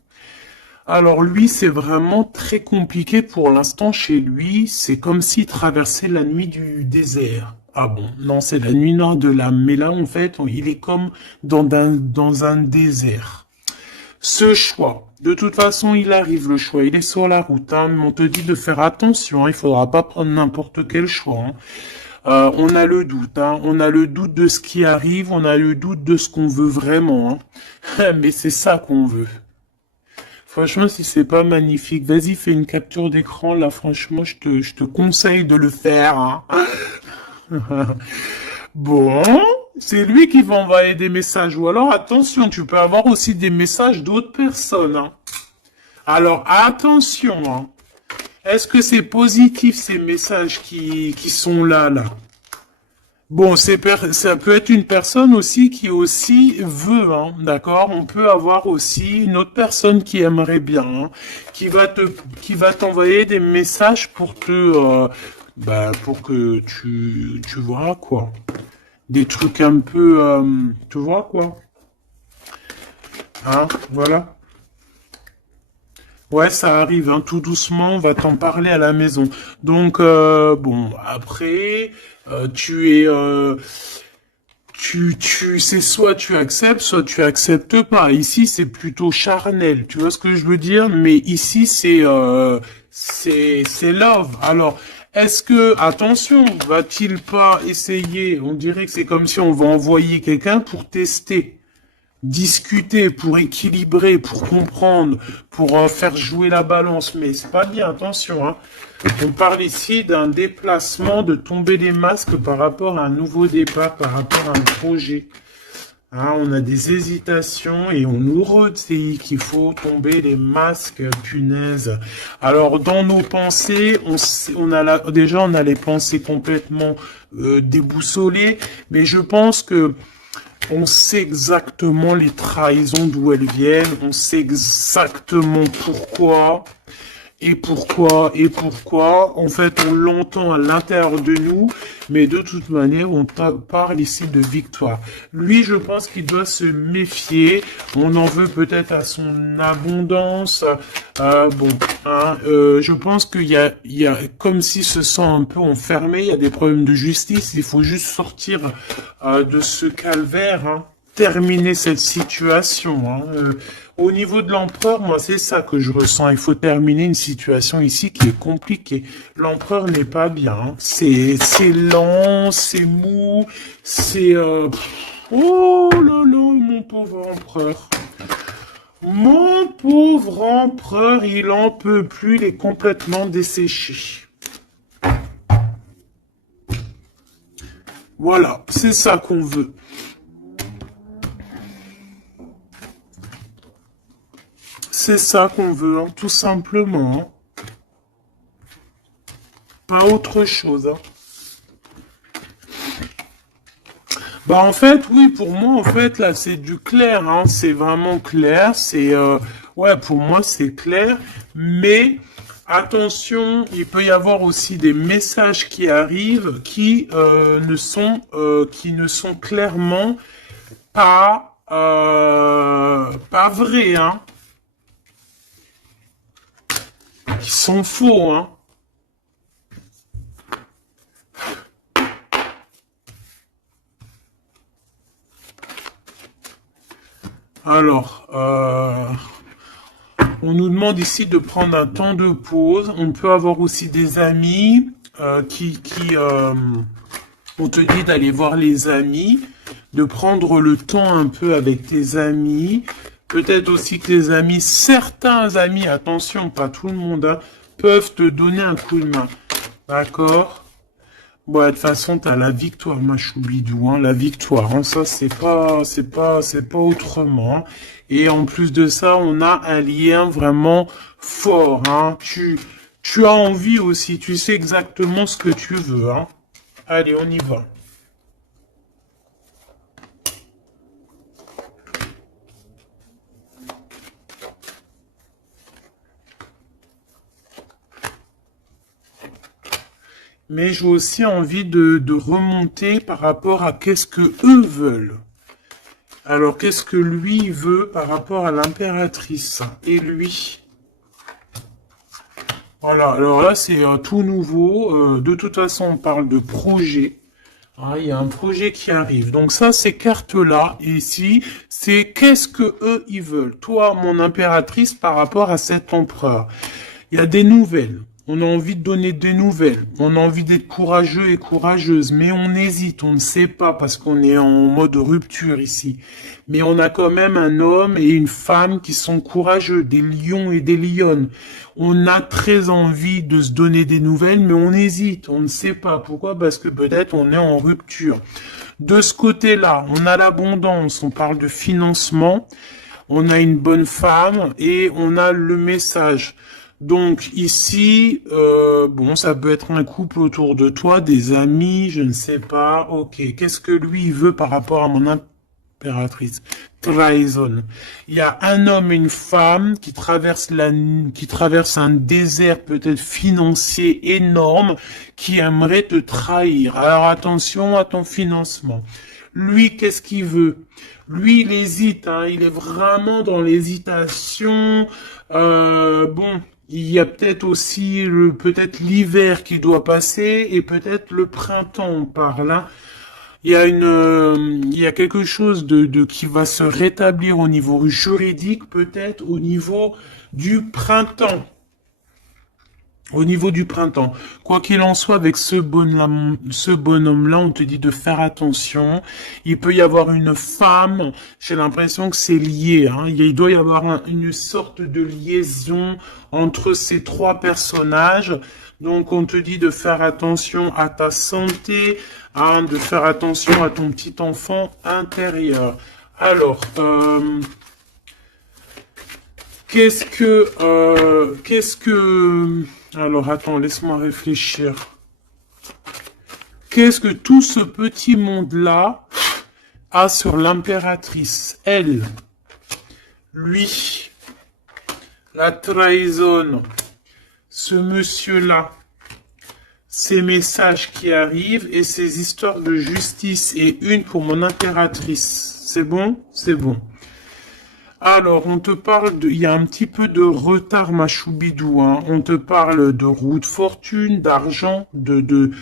Alors lui, c'est vraiment très compliqué pour l'instant chez lui. C'est comme s'il traversait la nuit du désert. Ah bon, non, c'est la nuit noire de l'âme. Mais là, en fait, il est comme dans un désert. Ce choix, de toute façon, il arrive le choix. Il est sur la route. Hein, mais on te dit de faire attention. Hein, il faudra pas prendre n'importe quel choix. Hein. On a le doute, hein. On a le doute de ce qui arrive, on a le doute de ce qu'on veut vraiment. Hein. Mais c'est ça qu'on veut. Franchement, si c'est pas magnifique, vas-y, fais une capture d'écran. Là, franchement, je te conseille de le faire. Hein. Bon, c'est lui qui va envoyer des messages. Ou alors, attention, tu peux avoir aussi des messages d'autres personnes. Hein. Alors, attention. Hein. Est-ce que c'est positif, ces messages qui sont là? Bon, ça peut être une personne aussi qui aussi veut, hein, d'accord? On peut avoir aussi une autre personne qui aimerait bien, hein, qui va t'envoyer des messages pour pour que tu vois, quoi. Des trucs un peu, tu vois, quoi. Hein, voilà. Ouais, ça arrive, hein, tout doucement, on va t'en parler à la maison. Donc, bon, après, c'est soit tu acceptes, soit tu acceptes pas. Ici, c'est plutôt charnel, tu vois ce que je veux dire? Mais ici, c'est love. Alors, Est-ce que, attention, va-t-il pas essayer, on dirait que c'est comme si on va envoyer quelqu'un pour tester, discuter, pour équilibrer, pour comprendre, pour faire jouer la balance, mais c'est pas bien, attention, hein. On parle ici d'un déplacement, de tomber les masques par rapport à un nouveau départ, par rapport à un projet. Hein, on a des hésitations et on nous redit qu'il faut tomber les masques, punaise. Alors, dans nos pensées, déjà, on a les pensées complètement déboussolées, mais je pense que on sait exactement les trahisons d'où elles viennent, on sait exactement pourquoi. Et pourquoi, en fait, on l'entend à l'intérieur de nous, mais de toute manière, on parle ici de victoire. Lui, je pense qu'il doit se méfier, on en veut peut-être à son abondance, je pense qu'il y a comme s'il se sent un peu enfermé, il y a des problèmes de justice, il faut juste sortir de ce calvaire, hein, terminer cette situation, hein. Au niveau de l'empereur, moi, c'est ça que je ressens. Il faut terminer une situation ici qui est compliquée. L'empereur n'est pas bien, hein. C'est lent, c'est mou, c'est... Oh là là, mon pauvre empereur. Mon pauvre empereur, il en peut plus, il est complètement desséché. Voilà, c'est ça qu'on veut. C'est ça qu'on veut, hein, tout simplement. Pas autre chose. Hein. Bah en fait, oui, pour moi, en fait, là, c'est du clair. Hein, c'est vraiment clair. C'est, ouais, pour moi, c'est clair. Mais attention, il peut y avoir aussi des messages qui arrivent qui ne sont clairement pas vrais. Hein. Qui sont faux, hein. Alors, on nous demande ici de prendre un temps de pause. On peut avoir aussi des amis on te dit d'aller voir les amis, de prendre le temps un peu avec tes amis. Peut-être aussi que tes amis, certains amis, attention, pas tout le monde, hein, peuvent te donner un coup de main. D'accord? Bon, de toute façon, t'as la victoire, ma choubidou, hein, la victoire, hein, ça, c'est pas autrement. Hein. Et en plus de ça, on a un lien vraiment fort, hein. Tu as envie aussi, tu sais exactement ce que tu veux, hein. Allez, on y va. Mais j'ai aussi envie de remonter par rapport à qu'est-ce que eux veulent. Alors, qu'est-ce que lui veut par rapport à l'impératrice et lui? Voilà, alors là, c'est tout nouveau. De toute façon, on parle de projet. Ah, il y a un projet qui arrive. Donc ça, ces cartes-là, ici, c'est qu'est-ce que eux, ils veulent. Toi, mon impératrice, par rapport à cet empereur. Il y a des nouvelles. On a envie de donner des nouvelles. On a envie d'être courageux et courageuse. Mais on hésite, on ne sait pas parce qu'on est en mode rupture ici. Mais on a quand même un homme et une femme qui sont courageux, des lions et des lionnes. On a très envie de se donner des nouvelles, mais on hésite, on ne sait pas. Pourquoi? Parce que peut-être on est en rupture. De ce côté-là, on a l'abondance, on parle de financement, on a une bonne femme et on a le message. Donc ici, bon, ça peut être un couple autour de toi, des amis, je ne sais pas. Ok, qu'est-ce que lui il veut par rapport à mon impératrice? Trahison. Il y a un homme et une femme qui traversent un désert peut-être financier énorme, qui aimerait te trahir. Alors attention à ton financement. Lui, qu'est-ce qu'il veut? Lui, il hésite, hein, il est vraiment dans l'hésitation. Bon, il y a peut-être aussi peut-être l'hiver qui doit passer et peut-être le printemps, on parle. Hein. Il y a quelque chose de qui va se rétablir au niveau juridique, peut-être au niveau du printemps. Au niveau du printemps, quoi qu'il en soit, avec ce bonhomme-là, on te dit de faire attention. Il peut y avoir une femme, j'ai l'impression que c'est lié, hein. Il doit y avoir une sorte de liaison entre ces trois personnages. Donc, on te dit de faire attention à ta santé, hein, de faire attention à ton petit enfant intérieur. Alors, alors attends, laisse-moi réfléchir. Qu'est-ce que tout ce petit monde-là a sur l'impératrice? Elle, lui, la trahison, ce monsieur-là, ces messages qui arrivent et ces histoires de justice et une pour mon impératrice. C'est bon? C'est bon. Alors, on te parle il y a un petit peu de retard, ma choubidou, hein. On te parle de roue de fortune, d'argent, de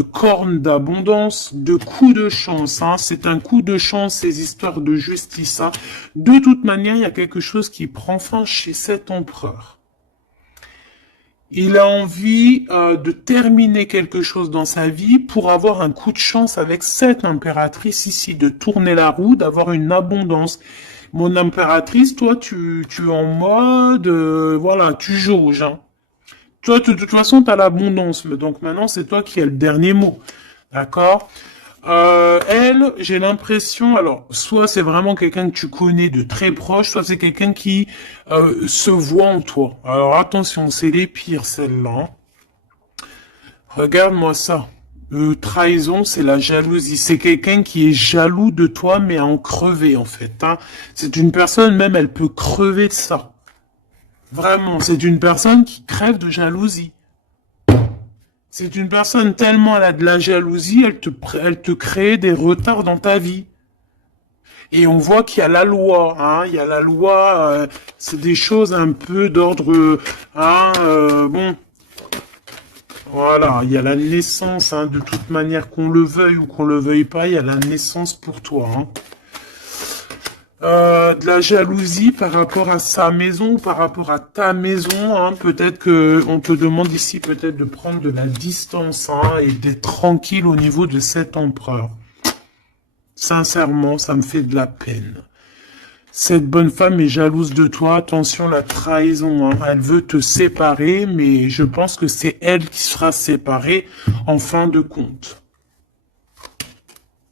cornes d'abondance, de coups de chance, hein. C'est un coup de chance, ces histoires de justice, hein. De toute manière, il y a quelque chose qui prend fin chez cet empereur. Il a envie de terminer quelque chose dans sa vie pour avoir un coup de chance avec cette impératrice ici, de tourner la roue, d'avoir une abondance. Mon impératrice, toi, tu es en mode, voilà, tu jauges, hein. Toi, de toute façon, tu as l'abondance, mais donc maintenant, c'est toi qui as le dernier mot. D'accord? Elle, j'ai l'impression, alors, soit c'est vraiment quelqu'un que tu connais de très proche, soit c'est quelqu'un qui se voit en toi. Alors, attention, c'est les pires, celles-là. Regarde-moi ça. Trahison, c'est la jalousie. C'est quelqu'un qui est jaloux de toi, mais à en crever, en fait, hein. C'est une personne, même, elle peut crever de ça. Vraiment, c'est une personne qui crève de jalousie. C'est une personne tellement elle a de la jalousie, elle te crée des retards dans ta vie. Et on voit qu'il y a la loi, hein, il y a la loi, c'est des choses un peu d'ordre, hein, bon, voilà, il y a la naissance, hein, de toute manière, qu'on le veuille ou qu'on le veuille pas, il y a la naissance pour toi, hein. De la jalousie par rapport à sa maison, par rapport à ta maison, hein. Peut-être que on te demande ici peut-être de prendre de la distance, hein, et d'être tranquille au niveau de cet empereur. Sincèrement, ça me fait de la peine. Cette bonne femme est jalouse de toi. Attention, la trahison, hein. Elle veut te séparer, mais je pense que c'est elle qui sera séparée en fin de compte.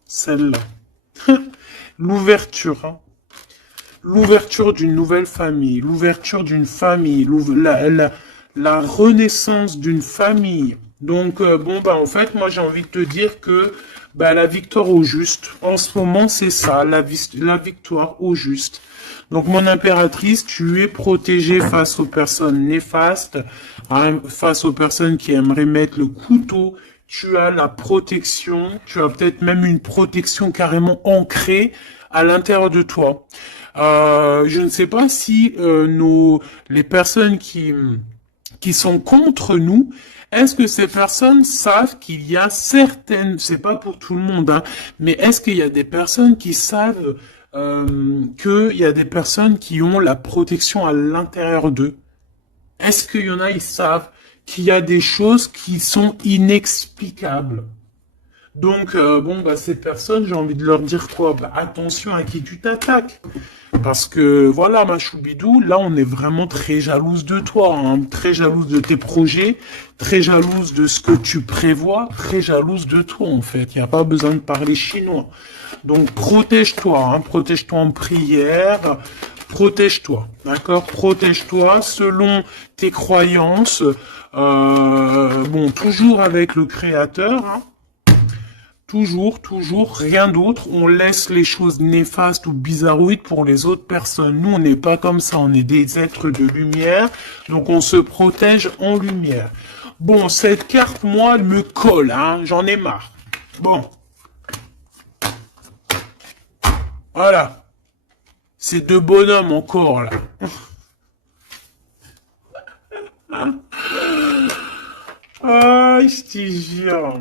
Celle-là. L'ouverture, hein. L'ouverture d'une nouvelle famille, l'ouverture d'une famille, la renaissance d'une famille. Donc, bon, bah, en fait, moi, j'ai envie de te dire que bah, la victoire au juste, en ce moment, c'est ça, la victoire au juste. Donc, mon impératrice, tu es protégée face aux personnes néfastes, hein, face aux personnes qui aimeraient mettre le couteau. Tu as la protection, tu as peut-être même une protection carrément ancrée à l'intérieur de toi. Je ne sais pas si les personnes qui sont contre nous, est-ce que ces personnes savent qu'il y a certaines, c'est pas pour tout le monde, hein, mais est-ce qu'il y a des personnes qui savent qu'il y a des personnes qui ont la protection à l'intérieur d'eux? Est-ce qu'il y en a, ils savent qu'il y a des choses qui sont inexplicables? Donc, bon, bah, ces personnes, j'ai envie de leur dire quoi? Bah, attention à qui tu t'attaques. Parce que, voilà, ma choubidou, là, on est vraiment très jalouse de toi, hein, très jalouse de tes projets, très jalouse de ce que tu prévois, très jalouse de toi, en fait. Il n'y a pas besoin de parler chinois. Donc, protège-toi, hein, protège-toi en prière, protège-toi, d'accord? Protège-toi selon tes croyances, bon, toujours avec le Créateur, hein. Toujours, rien d'autre. On laisse les choses néfastes ou bizarroïdes pour les autres personnes. Nous, on n'est pas comme ça. On est des êtres de lumière. Donc, on se protège en lumière. Bon, cette carte, moi, elle me colle, hein. J'en ai marre. Bon. Voilà. Ces deux bonhommes encore, là. Ah, je te jure.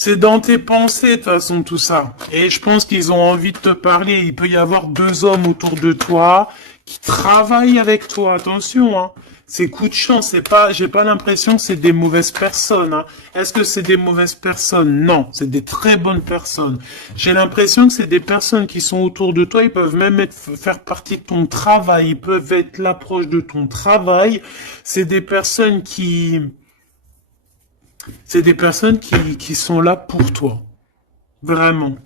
C'est dans tes pensées, de toute façon, tout ça. Et je pense qu'ils ont envie de te parler. Il peut y avoir deux hommes autour de toi qui travaillent avec toi. Attention, hein. C'est coup de chance, c'est pas, j'ai pas l'impression que c'est des mauvaises personnes, hein. Est-ce que c'est des mauvaises personnes? Non, c'est des très bonnes personnes. J'ai l'impression que c'est des personnes qui sont autour de toi, ils peuvent même faire partie de ton travail, ils peuvent être là proche de ton travail. C'est des personnes qui sont là pour toi. Vraiment.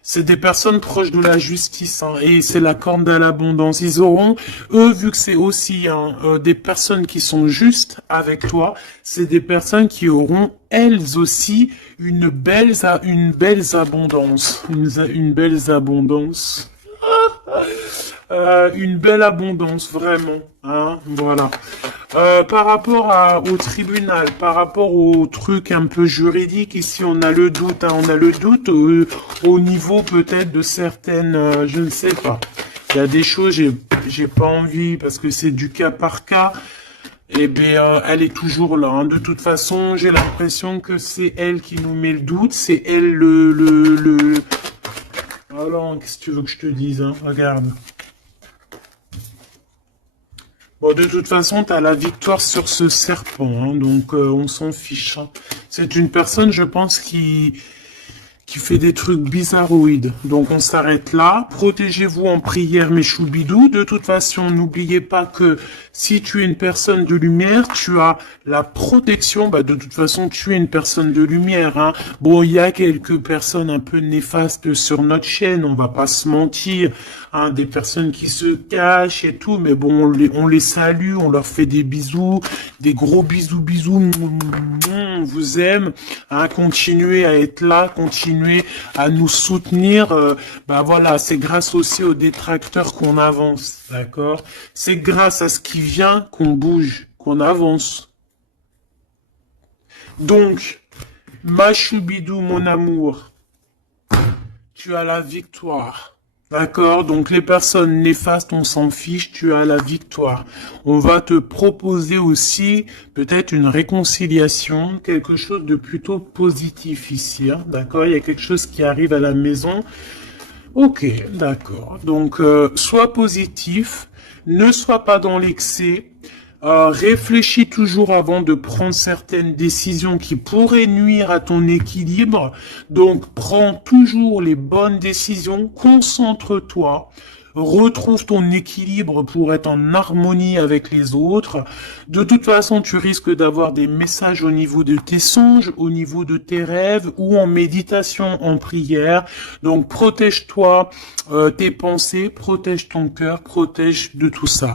C'est des personnes proches de la justice, hein, et c'est la corne à l'abondance. Ils auront, eux, vu que c'est aussi hein, des personnes qui sont justes avec toi, c'est des personnes qui auront elles aussi une belle abondance, une belle abondance. Une belle abondance, vraiment. Hein, voilà. Par rapport au tribunal, par rapport au truc un peu juridique, ici on a le doute, hein, on a le doute au niveau peut-être de certaines, je ne sais pas. Il y a des choses, j'ai pas envie parce que c'est du cas par cas. Eh bien, elle est toujours là. Hein. De toute façon, j'ai l'impression que c'est elle qui nous met le doute, c'est elle le. Alors, qu'est-ce que tu veux que je te dise, hein? Regarde. Bon, de toute façon, tu as la victoire sur ce serpent, hein, donc on s'en fiche. Hein. C'est une personne, je pense, qui fait des trucs bizarroïdes. Donc on s'arrête là. Protégez-vous en prière, mes choubidous. De toute façon, n'oubliez pas que si tu es une personne de lumière, tu as la protection. Bah, de toute façon, tu es une personne de lumière. Hein. Bon, il y a quelques personnes un peu néfastes sur notre chaîne, on va pas se mentir. Hein, des personnes qui se cachent et tout, mais bon, on les salue, on leur fait des bisous, des gros bisous, on vous aime, hein, continuez à être là, continuez à nous soutenir, bah voilà, c'est grâce aussi aux détracteurs qu'on avance, d'accord? C'est grâce à ce qui vient qu'on bouge, qu'on avance. Donc, ma choubidou, mon amour, tu as la victoire. D'accord, donc les personnes néfastes, on s'en fiche, tu as la victoire. On va te proposer aussi peut-être une réconciliation, quelque chose de plutôt positif ici. Hein, d'accord, il y a quelque chose qui arrive à la maison. Ok, d'accord. Donc, sois positif, ne sois pas dans l'excès. Réfléchis toujours avant de prendre certaines décisions qui pourraient nuire à ton équilibre. Donc, prends toujours les bonnes décisions, concentre-toi, retrouve ton équilibre pour être en harmonie avec les autres. De toute façon, tu risques d'avoir des messages au niveau de tes songes, au niveau de tes rêves ou en méditation, en prière. Donc, protège-toi, tes pensées, protège ton cœur, protège de tout ça.